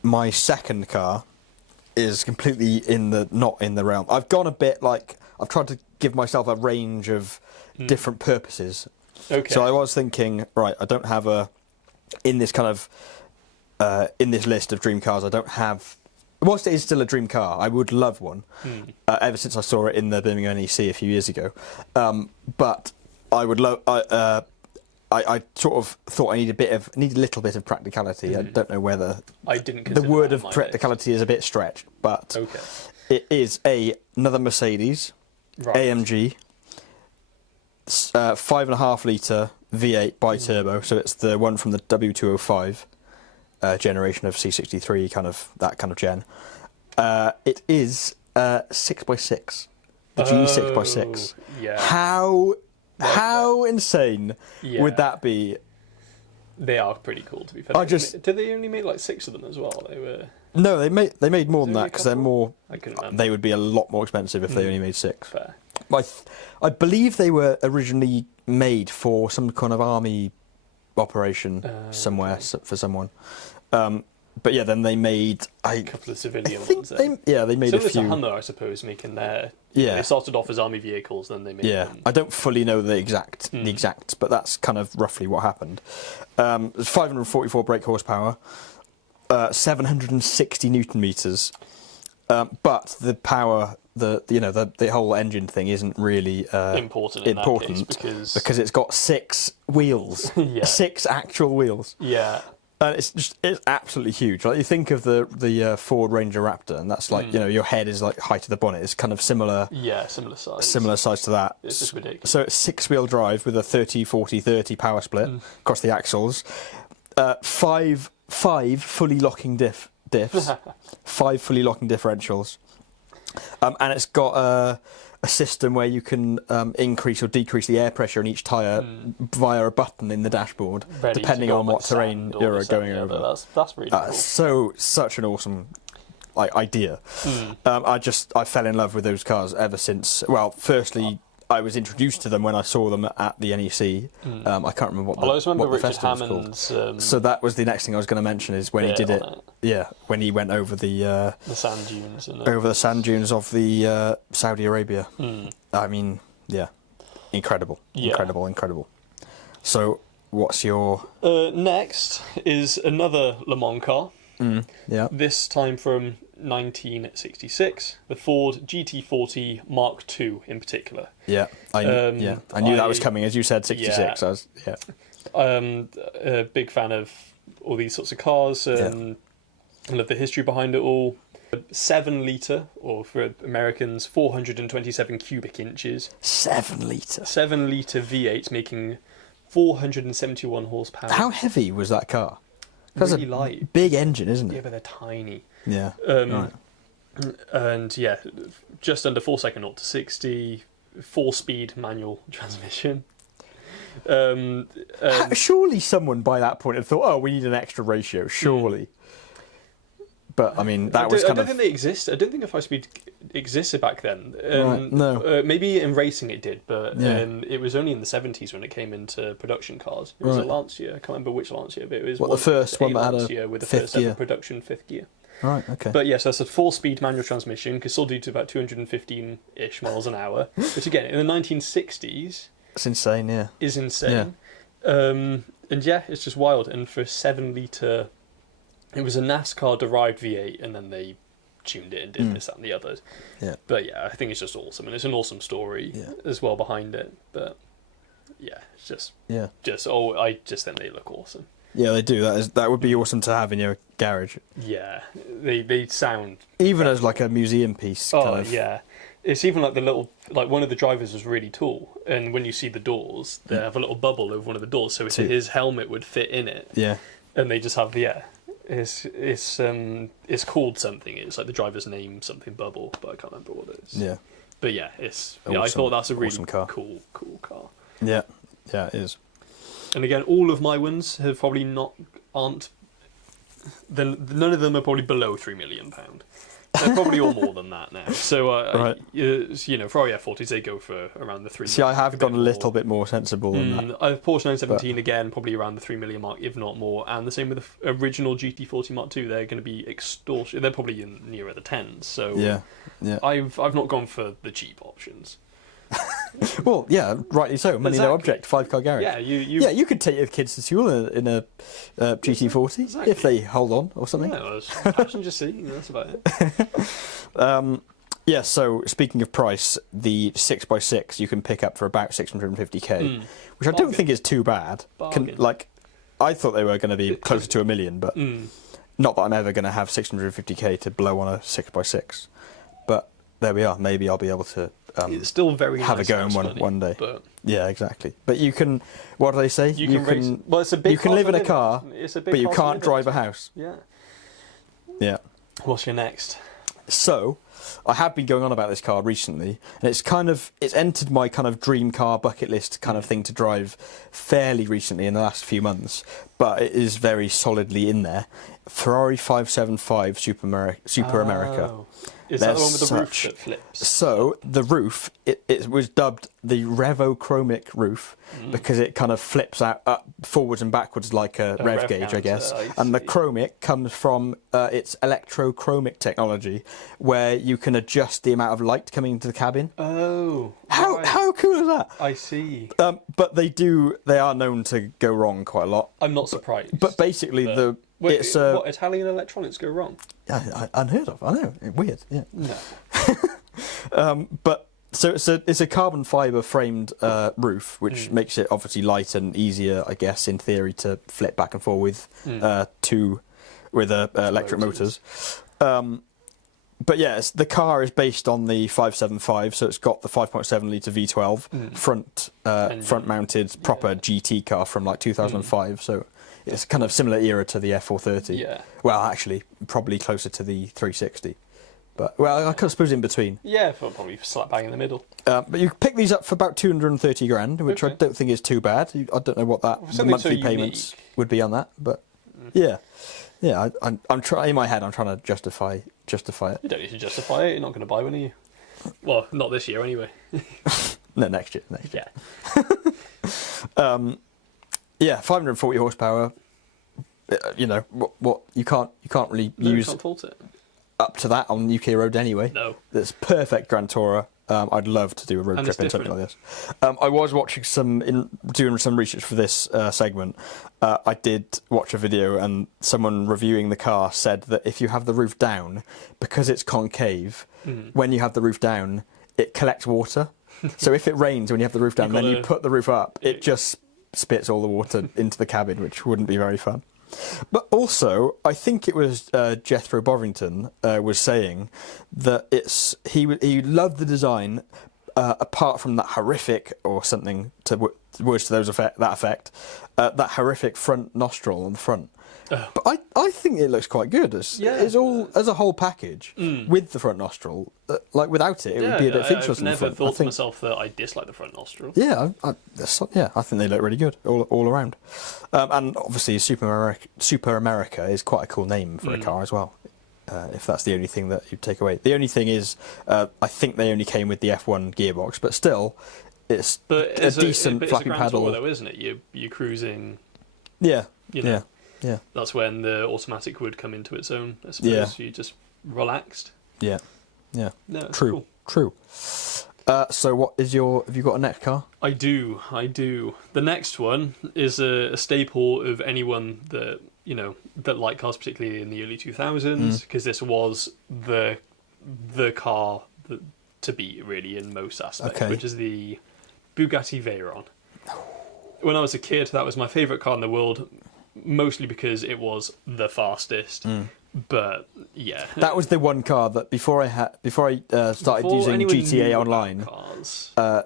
My second car is completely not in the realm. I've gone a bit I've tried to give myself a range of different purposes. Okay. So I was thinking, right, I don't have in this list of dream cars, I don't have. Whilst it is still a dream car, I would love one. Ever since I saw it in the Birmingham NEC a few years ago, but I would love. I sort of thought I need a little bit of practicality. I don't know whether the word of practicality is a bit stretched, but it is another Mercedes AMG 5.5 litre V8 bi-turbo. So it's the one from the W205 generation of C63, that kind of gen. It is 6x6, the G6x6. Yeah. How insane would that be? They are pretty cool, to be fair. Did they only make 6 of them as well? No, they made more than that because they're more. I couldn't remember. They would be a lot more expensive if they only made 6. Fair. I believe they were originally made for some kind of army operation somewhere for someone. But yeah, then they made a couple of civilian ones. They made a few. Similar to Hummer, I suppose, making their. Yeah. They started off as army vehicles, then they made them. I don't fully know the exact, but that's kind of roughly what happened. There's 544 brake horsepower, 760 newton meters, but the power, the whole engine thing isn't really important in that case because it's got 6 wheels, 6 actual wheels. Yeah. And it's absolutely huge. You think of the Ford Ranger Raptor, and that's your head is height of the bonnet. It's kind of similar. Yeah, similar size. Similar size to that. It's just ridiculous. So it's 6-wheel drive with a 30-40-30 power split across the axles. 5 fully locking diffs. 5 fully locking differentials. And it's got a system where you can increase or decrease the air pressure in each tyre via a button in the dashboard, depending on what terrain you're going over. That's really cool. Such an awesome idea. I fell in love with those cars ever since. Well, firstly, I was introduced to them when I saw them at the NEC. I can't remember what the Richard festival Hammond's, was called. So that was the next thing I was going to mention is when he did it. Yeah, when he went over the sand dunes. Over the sand dunes of the Saudi Arabia. I mean, incredible. So, what's your... next is another Le Mans car. Yeah. This time from 1966, the Ford GT40 Mark II in particular. Yeah, I knew that was coming. As you said, 66. I'm a big fan of all these sorts of cars. I love the history behind it all. 7 litre, or for Americans, 427 cubic inches. 7 litre. 7 litre V8 making 471 horsepower. How heavy was that car? Really light. Big engine, isn't it? Yeah, but they're tiny. Yeah. Right. And yeah, just under 4-second 0 to 60, 4-speed manual transmission. Surely someone by that point had thought, oh, we need an extra ratio, surely. But, I mean, I don't think they exist. I don't think a 5-speed existed back then. Right, no. Maybe in racing it did, but it was only in the 70s when it came into production cars. It was a Lancia. I can't remember which Lancia, but it was the first one that had Lancia with the first ever production 5th gear. Right, okay. But yes, that's a 4-speed manual transmission, can still do to about 215-ish miles an hour. Which again, in the 1960s... It's insane, yeah. Is insane. Yeah. And yeah, it's just wild. And for a 7-litre... It was a NASCAR-derived V8, and then they tuned it and did this, that, and the others. Yeah. But yeah, I think it's just awesome, and it's an awesome story as well behind it. But yeah, it's just I just think they look awesome. Yeah, they do. That would be awesome to have in your garage. Yeah, they sound even as like a museum piece. Kind of. Yeah. It's even like the little, like one of the drivers was really tall, and when you see the doors, they have a little bubble over one of the doors, so his helmet would fit in it. Yeah. And they just have It's called something. It's like the driver's name, something bubble, but I can't remember what it is. Yeah. But yeah, I thought that's a really awesome car. Cool car. Yeah, it is. And again, all of my ones have probably aren't. None of them are probably below £3 million. They're probably all more than that now. So, right. For our F40s, they go for around the 3 million. See, I have gone a little bit more sensible than that. Porsche 917, again, probably around the 3 million mark, if not more. And the same with the original GT40 Mark II. They're going to be extortion. They're probably nearer the 10s. So, yeah. I've not gone for the cheap options. Well, yeah, rightly so. Money no object, 5-car garage. Yeah, you could take your kids to school in a GT40 if they hold on or something. Yeah, well, passenger seat. That's about it. Yeah. So speaking of price, the 6x6 you can pick up for about 650k, which I don't think is too bad. I thought they were going to be closer to $1 million, but not that I'm ever going to have 650k to blow on a 6x6. But there we are. Maybe I'll be able to. It's still very have nice a go in one day. But yeah, exactly. But you can. What do they say? You can. Well, it's a big. You can live in a car, but you can't drive a house. Yeah. Yeah. What's your next? So, I have been going on about this car recently, and it's entered my kind of dream car bucket list kind of thing to drive fairly recently in the last few months, but it is very solidly in there. Ferrari 575 Super America. Is that the one with the roof that flips? So, the roof, it was dubbed the Revochromic roof because it kind of flips out up, forwards and backwards like a rev gauge, I guess. And the chromic comes from its electrochromic technology, where you can adjust the amount of light coming into the cabin. Oh. How cool is that? I see. But they are known to go wrong quite a lot. I'm not surprised. But basically, what Italian electronics go wrong? Yeah, unheard of. I know, weird. Yeah. No. But so it's a carbon fibre framed roof, which makes it obviously light and easier, I guess, in theory, to flip back and forth with electric motors. But yes, the car is based on the 575, so it's got the 5.7 litre V12 front mounted proper GT car from like 2005. So. It's kind of similar era to the F430. Yeah. Well, actually, probably closer to the 360. But, well, I suppose in between. Yeah, probably slap bang in the middle. But you pick these up for about 230 grand, which I don't think is too bad. I don't know what the monthly payments would be on that, but yeah. I'm trying in my head. I'm trying to justify it. You don't need to justify it. You're not going to buy one, are you? Well, not this year anyway. No, next year. Yeah. Yeah, 540 horsepower. What you can't really use. You can't fault it. Up to that on UK road anyway. No. That's perfect Grand Tourer. I'd love to do a road trip in something like this. I was watching doing some research for this segment. I did watch a video, and someone reviewing the car said that if you have the roof down, because it's concave, when you have the roof down, it collects water. So if it rains when you have the roof down, then you put the roof up, it just spits all the water into the cabin, which wouldn't be very fun. But also, I think it was Jethro Bovington was saying that he loved the design, apart from that horrific or something words to that effect, that horrific front nostril on the front, But I think it looks quite good. It's all as a whole package with the front nostril. Like without it, it would be a bit featureless. I've never thought to myself that I dislike the front nostril. Yeah, I think they look really good all around. And obviously, Super America is quite a cool name for a car as well. If that's the only thing that you take away. The only thing is, I think they only came with the F1 gearbox, but still, it's a decent flapping paddle, Tour, though, isn't it? You're cruising. Yeah. Yeah. That's when the automatic would come into its own. I suppose. Yeah. You just relaxed. Yeah. No, True. So what is have you got a next car? I do. The next one is a staple of anyone that that liked cars, particularly in the early 2000s, because this was the car to beat really in most aspects, which is the Bugatti Veyron. When I was a kid, that was my favourite car in the world, mostly because it was the fastest. But yeah, that was the one car that before I started using GTA Online,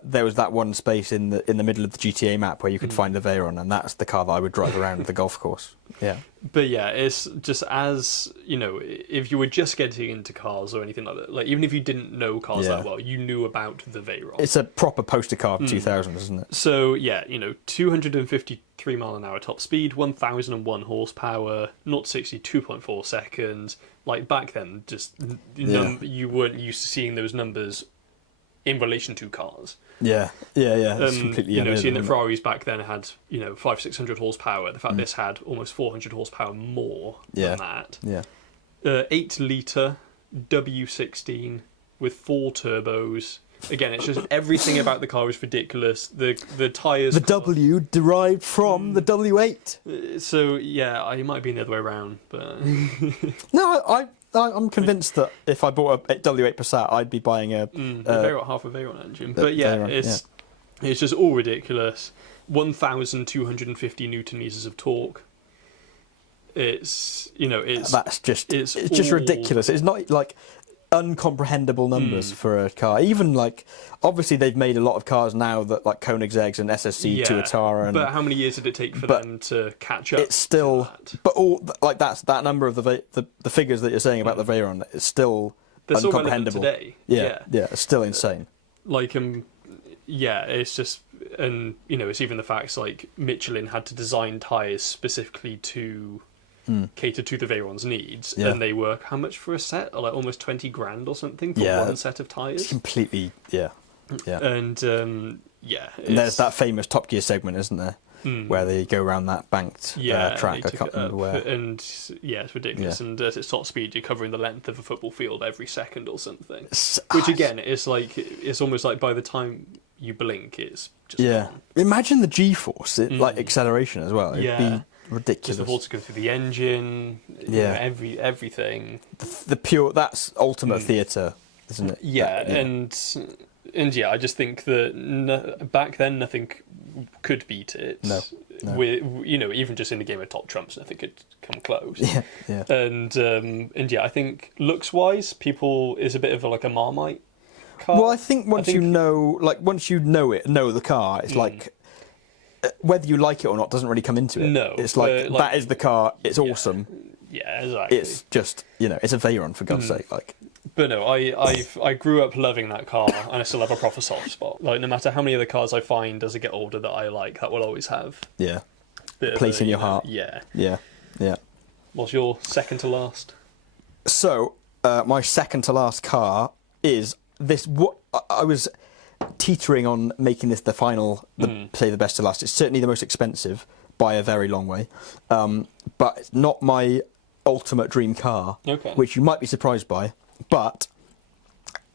there was that one space in the middle of the GTA map where you could find the Veyron, and that's the car that I would drive around the golf course. Yeah. But yeah, it's just, as if you were just getting into cars or anything like that, like even if you didn't know cars that well, you knew about the Veyron. It's a proper poster car of 2000, isn't it? So yeah, 253 mile an hour top speed, 1001 horsepower, 0 to 60 2.4 seconds. Like back then, just you weren't used to seeing those numbers in relation to cars. Yeah. It's completely seeing that Ferraris back then had 500-600 horsepower. The fact this had almost 400 horsepower more than that. Yeah. 8-litre W16 with 4 turbos. Again, it's just everything about the car is ridiculous. The tyres. The W derived from the W8. So yeah, it might be the other way around, but no, I'm convinced that if I bought a W8 Passat, I'd be buying a half a Veyron engine. But yeah, Veyron, it's just all ridiculous. 1,250 newton meters of torque. It's just ridiculous. It's not like uncomprehendable numbers for a car. Even like, obviously they've made a lot of cars now that like Koenigseggs and SSC to Atara. But how many years did it take for them to catch up? It's still, but all like that number of the figures that you're saying about the Veyron is still uncomprehendable today. Yeah, it's still insane. Like it's just, and it's even the facts like Michelin had to design tyres specifically to cater to the Veyron's needs, and they were how much for a set? Like almost 20 grand or something for one set of tyres. Completely, And and there's that famous Top Gear segment, isn't there? Where they go around that banked track. I can't remember where. And it's ridiculous. And at its top speed, you're covering the length of a football field every second or something. Which again, it's almost like by the time you blink, it's just gone. Imagine the G-force, like acceleration as well. It'd be ridiculous. Just the force to go through the engine, everything. The pure, that's ultimate theatre, isn't it? And I just think that back then nothing could beat it. No. With even just in the game of Top Trumps, nothing could come close. Yeah. And I think looks wise, is a bit of like a Marmite car. Well, I think once you know the car, it's like whether you like it or not doesn't really come into it. No, it's like that is the car. It's awesome. Yeah, exactly. It's just it's a Veyron for God's sake. Like, but no, I grew up loving that car, and I still have a proper soft spot. Like no matter how many other cars I find as I get older that I like, that will always have place in your heart. Yeah. What's your second to last? So my second to last car is this. What I was teetering on making this the final, the best to last. It's certainly the most expensive by a very long way, but it's not my ultimate dream car, which you might be surprised by, but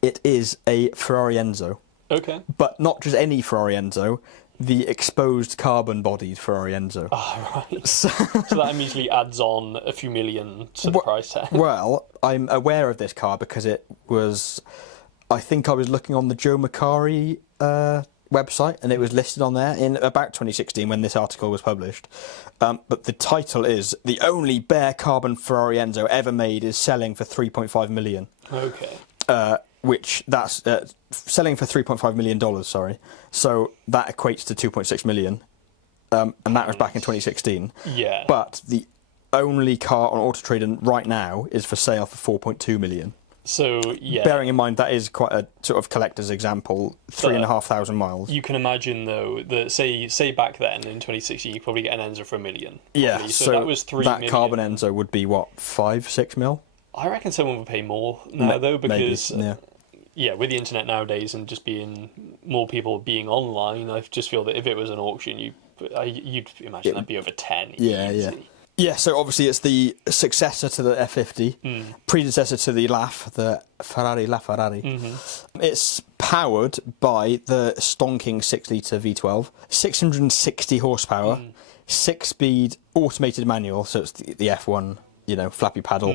it is a Ferrari Enzo. Okay. But not just any Ferrari Enzo, the exposed carbon-bodied Ferrari Enzo. Oh, right. So that immediately adds on a few million to the price tag. Well, I'm aware of this car because it was... I think I was looking on the Joe Macari website, and it was listed on there in about 2016 when this article was published. But the title is "The only bare carbon Ferrari Enzo ever made is selling for 3.5 million." Okay. Which that's selling for $3.5 million. Sorry, so that equates to 2.6 million, and that was back in 2016. Yeah. But only car on Auto Trader right now is for sale for 4.2 million. So, yeah. Bearing in mind that is quite a sort of collector's example, 3,500 miles. You can imagine, though, that say back then, in 2016, you probably get an Enzo for $1 million. Yeah, so that was 3 million. That carbon Enzo would be, what, 5-6 mil? I reckon someone would pay more now, though, because... Maybe, yeah, with the internet nowadays and just being more people being online, I just feel that if it was an auction, you'd imagine that'd be over 10. Yeah, easy. yeah. Yeah, so obviously it's the successor to the F50, predecessor to the LAF, the Ferrari LaFerrari. Mm-hmm. It's powered by the stonking 6-litre V12, 660 horsepower, 6-speed automated manual, so it's the F1, flappy paddle.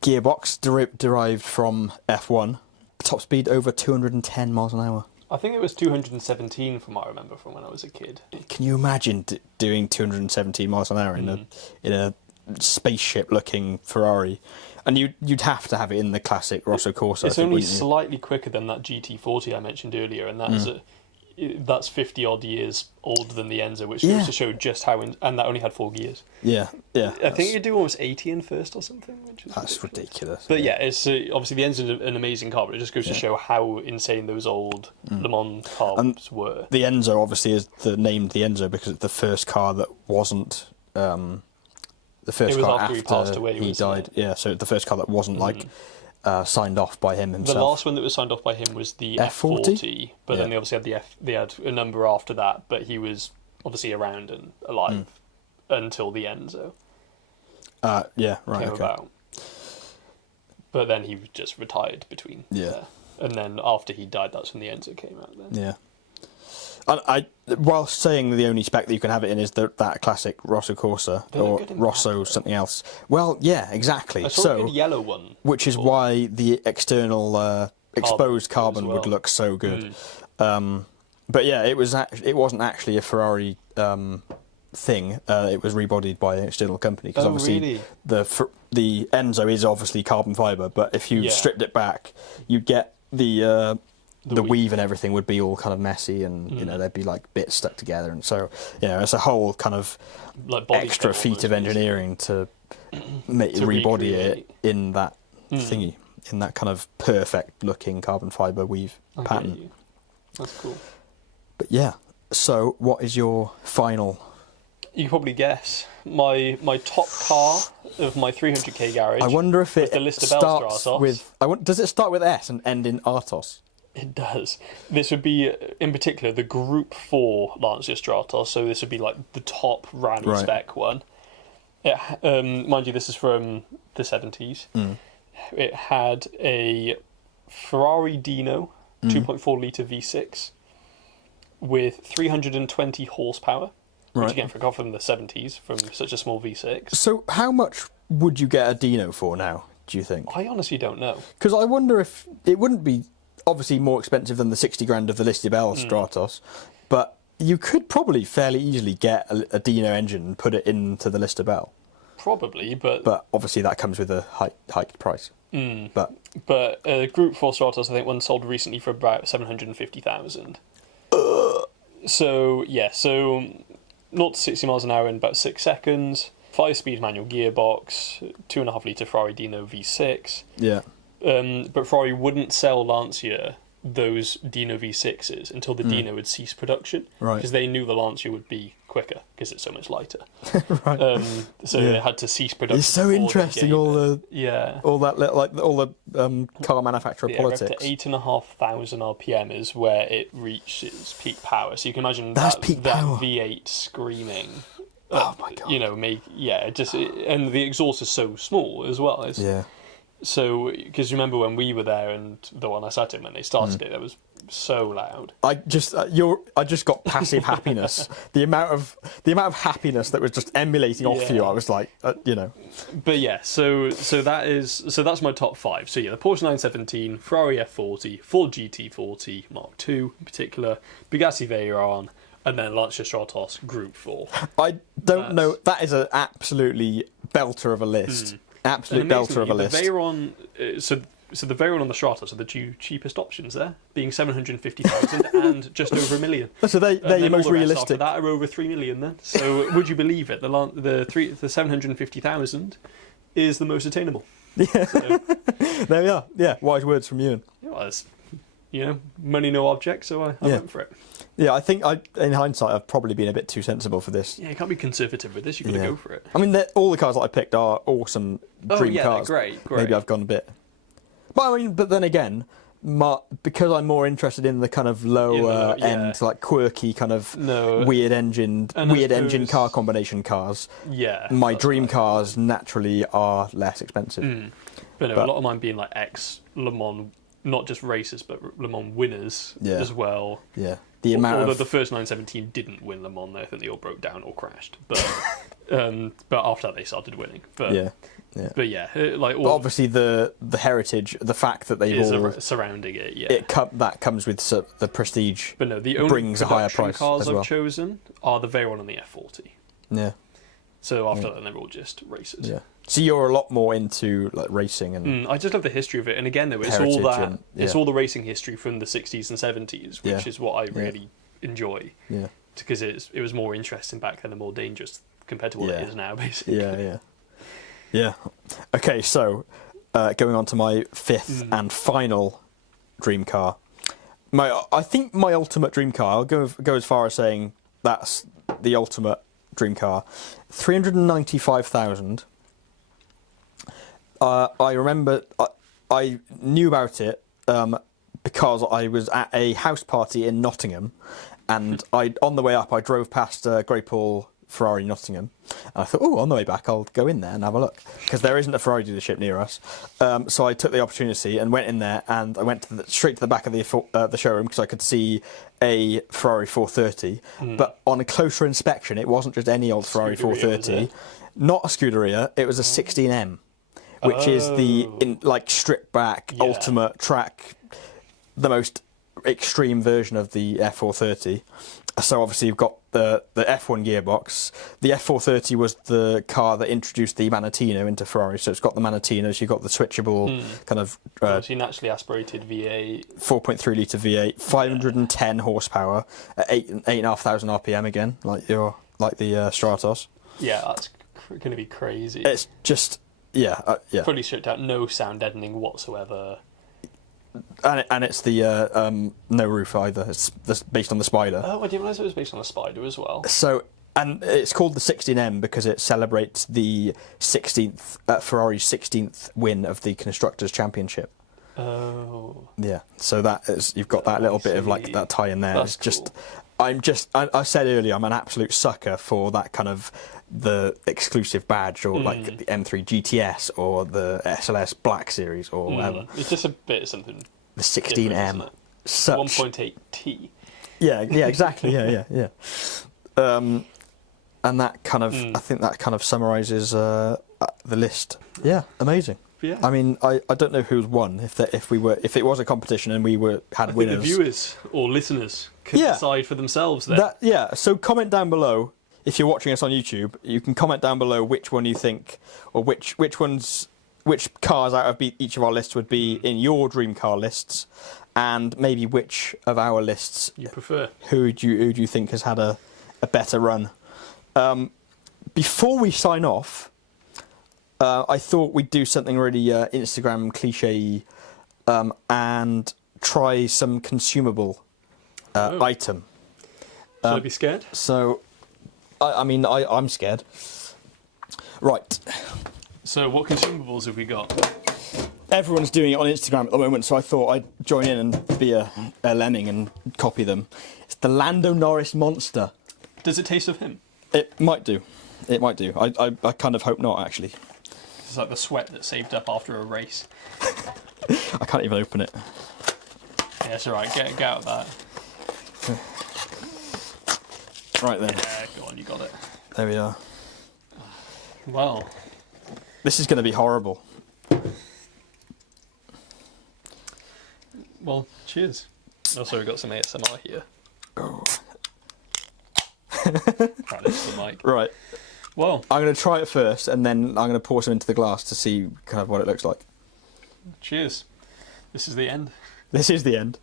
Gearbox derived from F1. Top speed over 210 miles an hour. I think it was 217 from what I remember from when I was a kid. Can you imagine doing 217 miles an hour in a spaceship-looking Ferrari? And you'd have to have it in the classic Rosso Corsa. It's only slightly quicker than that GT40 I mentioned earlier, and that's 50 odd years older than the Enzo, which goes to show just how. And that only had 4 gears. Yeah. I think you do almost 80 in first or something. That's ridiculous. But it's obviously the Enzo's an amazing car, but it just goes to show how insane those old Le Mans cars were. The Enzo obviously is named the Enzo because it's the first car that wasn't. The first car after he passed away. He died. Yeah, so the first car that wasn't signed off by him himself. The last one that was signed off by him was the F40, but then they obviously had they had a number after that, but he was obviously around and alive until the Enzo. Came about. But then he just retired between there. And then after he died, that's when the Enzo came out then. Yeah. And while saying the only spec that you can have it in is that classic Rosso Corsa or Rosso something else. Well, yeah, exactly. I saw a good yellow one. Which is why the external exposed carbon would look so good. But yeah, it wasn't actually a Ferrari thing. It was rebodied by an external company because obviously the Enzo is obviously carbon fibre, but if you stripped it back, you'd get the weave and everything would be all kind of messy, and there'd be like bits stuck together, and so it's a whole kind of like extra feat of engineering to rebody it in that thingy, in that kind of perfect looking carbon fibre weave pattern. That's cool. But yeah, so what is your final? You can probably guess. My top car of my 300k garage. I wonder if it starts with. Does it start with S and end in Artos? It does. This would be, in particular, the Group 4 Lancia Stratos, so this would be like the top rally spec one. Mind you, this is from the 70s. It had a Ferrari Dino 2.4 litre V6 with 320 horsepower, which again, for a car from the 70s, from such a small V6. So how much would you get a Dino for now, do you think? I honestly don't know. Because I wonder if it wouldn't be obviously more expensive than the 60 grand of the Listy Bell Stratos, but you could probably fairly easily get a Dino engine and put it into the Lister Bell. Probably, but obviously that comes with a hiked price. But Group 4 Stratos, I think one sold recently for about 750,000. So 0 to 60 miles an hour in about 6 seconds. 5-speed manual gearbox, 2.5 litre Ferrari Dino V6. Yeah. But Ferrari wouldn't sell Lancia those Dino V6s until the Dino would cease production, because they knew the Lancia would be quicker because it's so much lighter. They had to cease production. It's so interesting, all the car manufacturer politics. Up to 8,500 RPM is where it reached its peak power. So you can imagine that V8 screaming. Oh my god! And the exhaust is so small as well. So, because remember when we were there and the one I sat in when they started it was so loud. I just got passive happiness. The amount of happiness that was just emulating off you. I was like, But yeah, so that's my top 5. So yeah, the Porsche 917, Ferrari F40, Ford GT40 Mark II in particular, Bugatti Veyron, and then Lancia Stratos Group 4. I don't know. That is an absolutely belter of a list. Absolute belter of a list. The Veyron, so So the Veyron and the Stratos are the two cheapest options there, being 750,000 and just over $1 million. So they're your most realistic. After that are over 3 million then. So would you believe it? The 750,000 is the most attainable. Yeah. So, there we are. Yeah, wise words from you. Well, it's, money no object, so I went for it. Yeah, I think in hindsight I've probably been a bit too sensible for this. Yeah, you can't be conservative with this. You've got to go for it. I mean, all the cars that I picked are awesome dream cars. Great. Maybe I've gone a bit. But then again, because I'm more interested in the kind of lower end, like quirky kind of weird engine car combination cars. Yeah. My dream cars naturally are less expensive. But a lot of mine being like ex-Le Mans, not just racers, but Le Mans winners as well. Yeah. Although the first 917 didn't win Le Mans, I think they all broke down or crashed. But after that they started winning. But obviously the heritage, the fact that they've all surrounding it, that comes with the prestige. But no, the only brings a higher price cars as well. I've chosen are the Veyron and the F40. Yeah. So after that, they're all just racers. Yeah. So you're a lot more into like racing and. I just love the history of it, and again, though, it's all that. It's all the racing history from the 60s and 70s, which is what I really enjoy. Yeah. Because it was more interesting back then and more dangerous compared to what it is now, basically. Yeah. Okay, so going on to my fifth and final dream car. I think my ultimate dream car. I'll go as far as saying that's the ultimate dream car. 395,000. I remember I knew about it because I was at a house party in Nottingham, and on the way up I drove past Grey Paul Ferrari Nottingham, and I thought, on the way back I'll go in there and have a look, because there isn't a Ferrari dealership near us. So I took the opportunity and went in there, and I went straight to the back of the showroom because I could see a Ferrari 430. But on a closer inspection, it wasn't just any old Ferrari 430, not a Scuderia, it was a 16M. Which is the stripped back ultimate track, the most extreme version of the F430. So obviously you've got the F1 gearbox. The F430 was the car that introduced the Manettino into Ferrari. So it's got the Manettinos, you've got the switchable kind of. So naturally aspirated V8. 4.3 litre V8, 510 horsepower at 8,500 RPM again, like the Stratos. Yeah, that's going to be crazy. It's just. Yeah. Fully stripped out, no sound deadening whatsoever. And it's the no roof either. It's based on the Spider. Oh, I didn't realise it was based on the Spider as well. So, and it's called the 16M because it celebrates the 16th Ferrari's 16th win of the Constructors' Championship. Oh. Yeah. So you've got that little bit of like that tie in there. That's it's cool. I said earlier, I'm an absolute sucker for that kind of the exclusive badge, or like the M3 GTS or the SLS Black Series or whatever. It's just a bit of something. The 16M. Such 1.8T. Yeah, exactly. Yeah. And that kind of, I think that kind of summarises the list. Yeah, amazing. Yeah. I mean, I don't know who's won. If it was a competition and we had winners, the viewers or listeners can decide for themselves. Then. So comment down below if you're watching us on YouTube. You can comment down below which one you think, or which cars out of each of our lists would be in your dream car lists, and maybe which of our lists you prefer. Who do you think has had a better run? Before we sign off. I thought we'd do something really Instagram cliche and try some consumable item. Should I be scared? So, I'm scared. Right. So what consumables have we got? Everyone's doing it on Instagram at the moment, so I thought I'd join in and be a lemming and copy them. It's the Lando Norris Monster. Does it taste of him? It might do. I kind of hope not, actually. It's like the sweat that's saved up after a race. I can't even open it. Yeah, it's alright. Get out of that. Right then. Yeah, go on, you got it. There we are. Well. This is going to be horrible. Well, cheers. Also, we've got some ASMR here. Oh. Right, this is the mic. Right. Well, I'm going to try it first, and then I'm going to pour some into the glass to see kind of what it looks like. Cheers. This is the end. This is the end.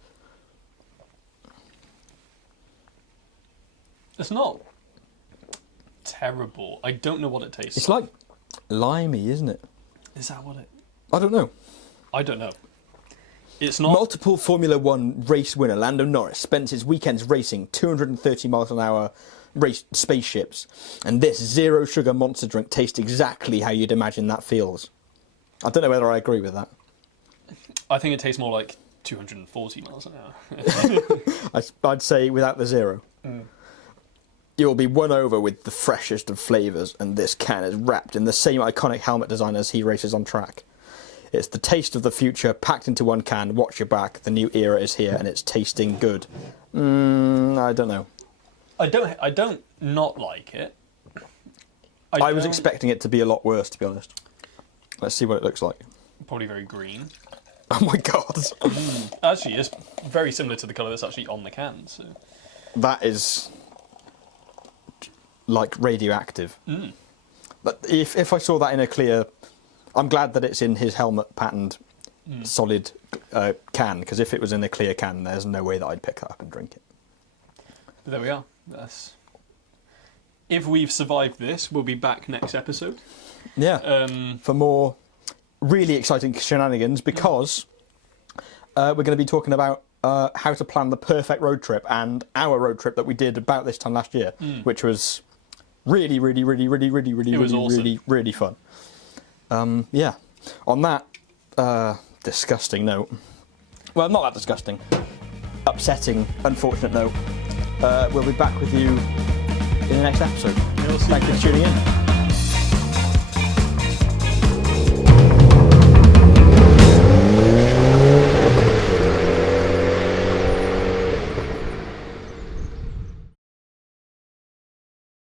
It's not terrible. I don't know what it tastes It's like limey, isn't it? Is that what it... I don't know. I don't know. It's not... Multiple Formula One race winner Lando Norris spent his weekends racing 230 miles an hour race spaceships, and this zero sugar monster drink tastes exactly how you'd imagine that feels. I don't know whether I agree with that. I think it tastes more like 240 miles an hour. I'd say without the zero. You'll be won over with the freshest of flavours, and this can is wrapped in the same iconic helmet design as he races on track. It's the taste of the future packed into one can. Watch your back. The new era is here, and it's tasting good. I don't know. I don't not like it. I was expecting it to be a lot worse, to be honest. Let's see what it looks like. Probably very green. Oh my god. Actually, it's very similar to the colour that's actually on the can. So. That is like radioactive. But if I saw that in a clear... I'm glad that it's in his helmet patterned solid can, because if it was in a clear can, there's no way that I'd pick that up and drink it. But there we are. If we've survived this, we'll be back next episode. Yeah, for more really exciting shenanigans, because we're going to be talking about how to plan the perfect road trip, and our road trip that we did about this time last year, which was really fun. Yeah, on that disgusting note, well, not that disgusting, upsetting, unfortunate note, we'll be back with you in the next episode. Thank you for tuning in.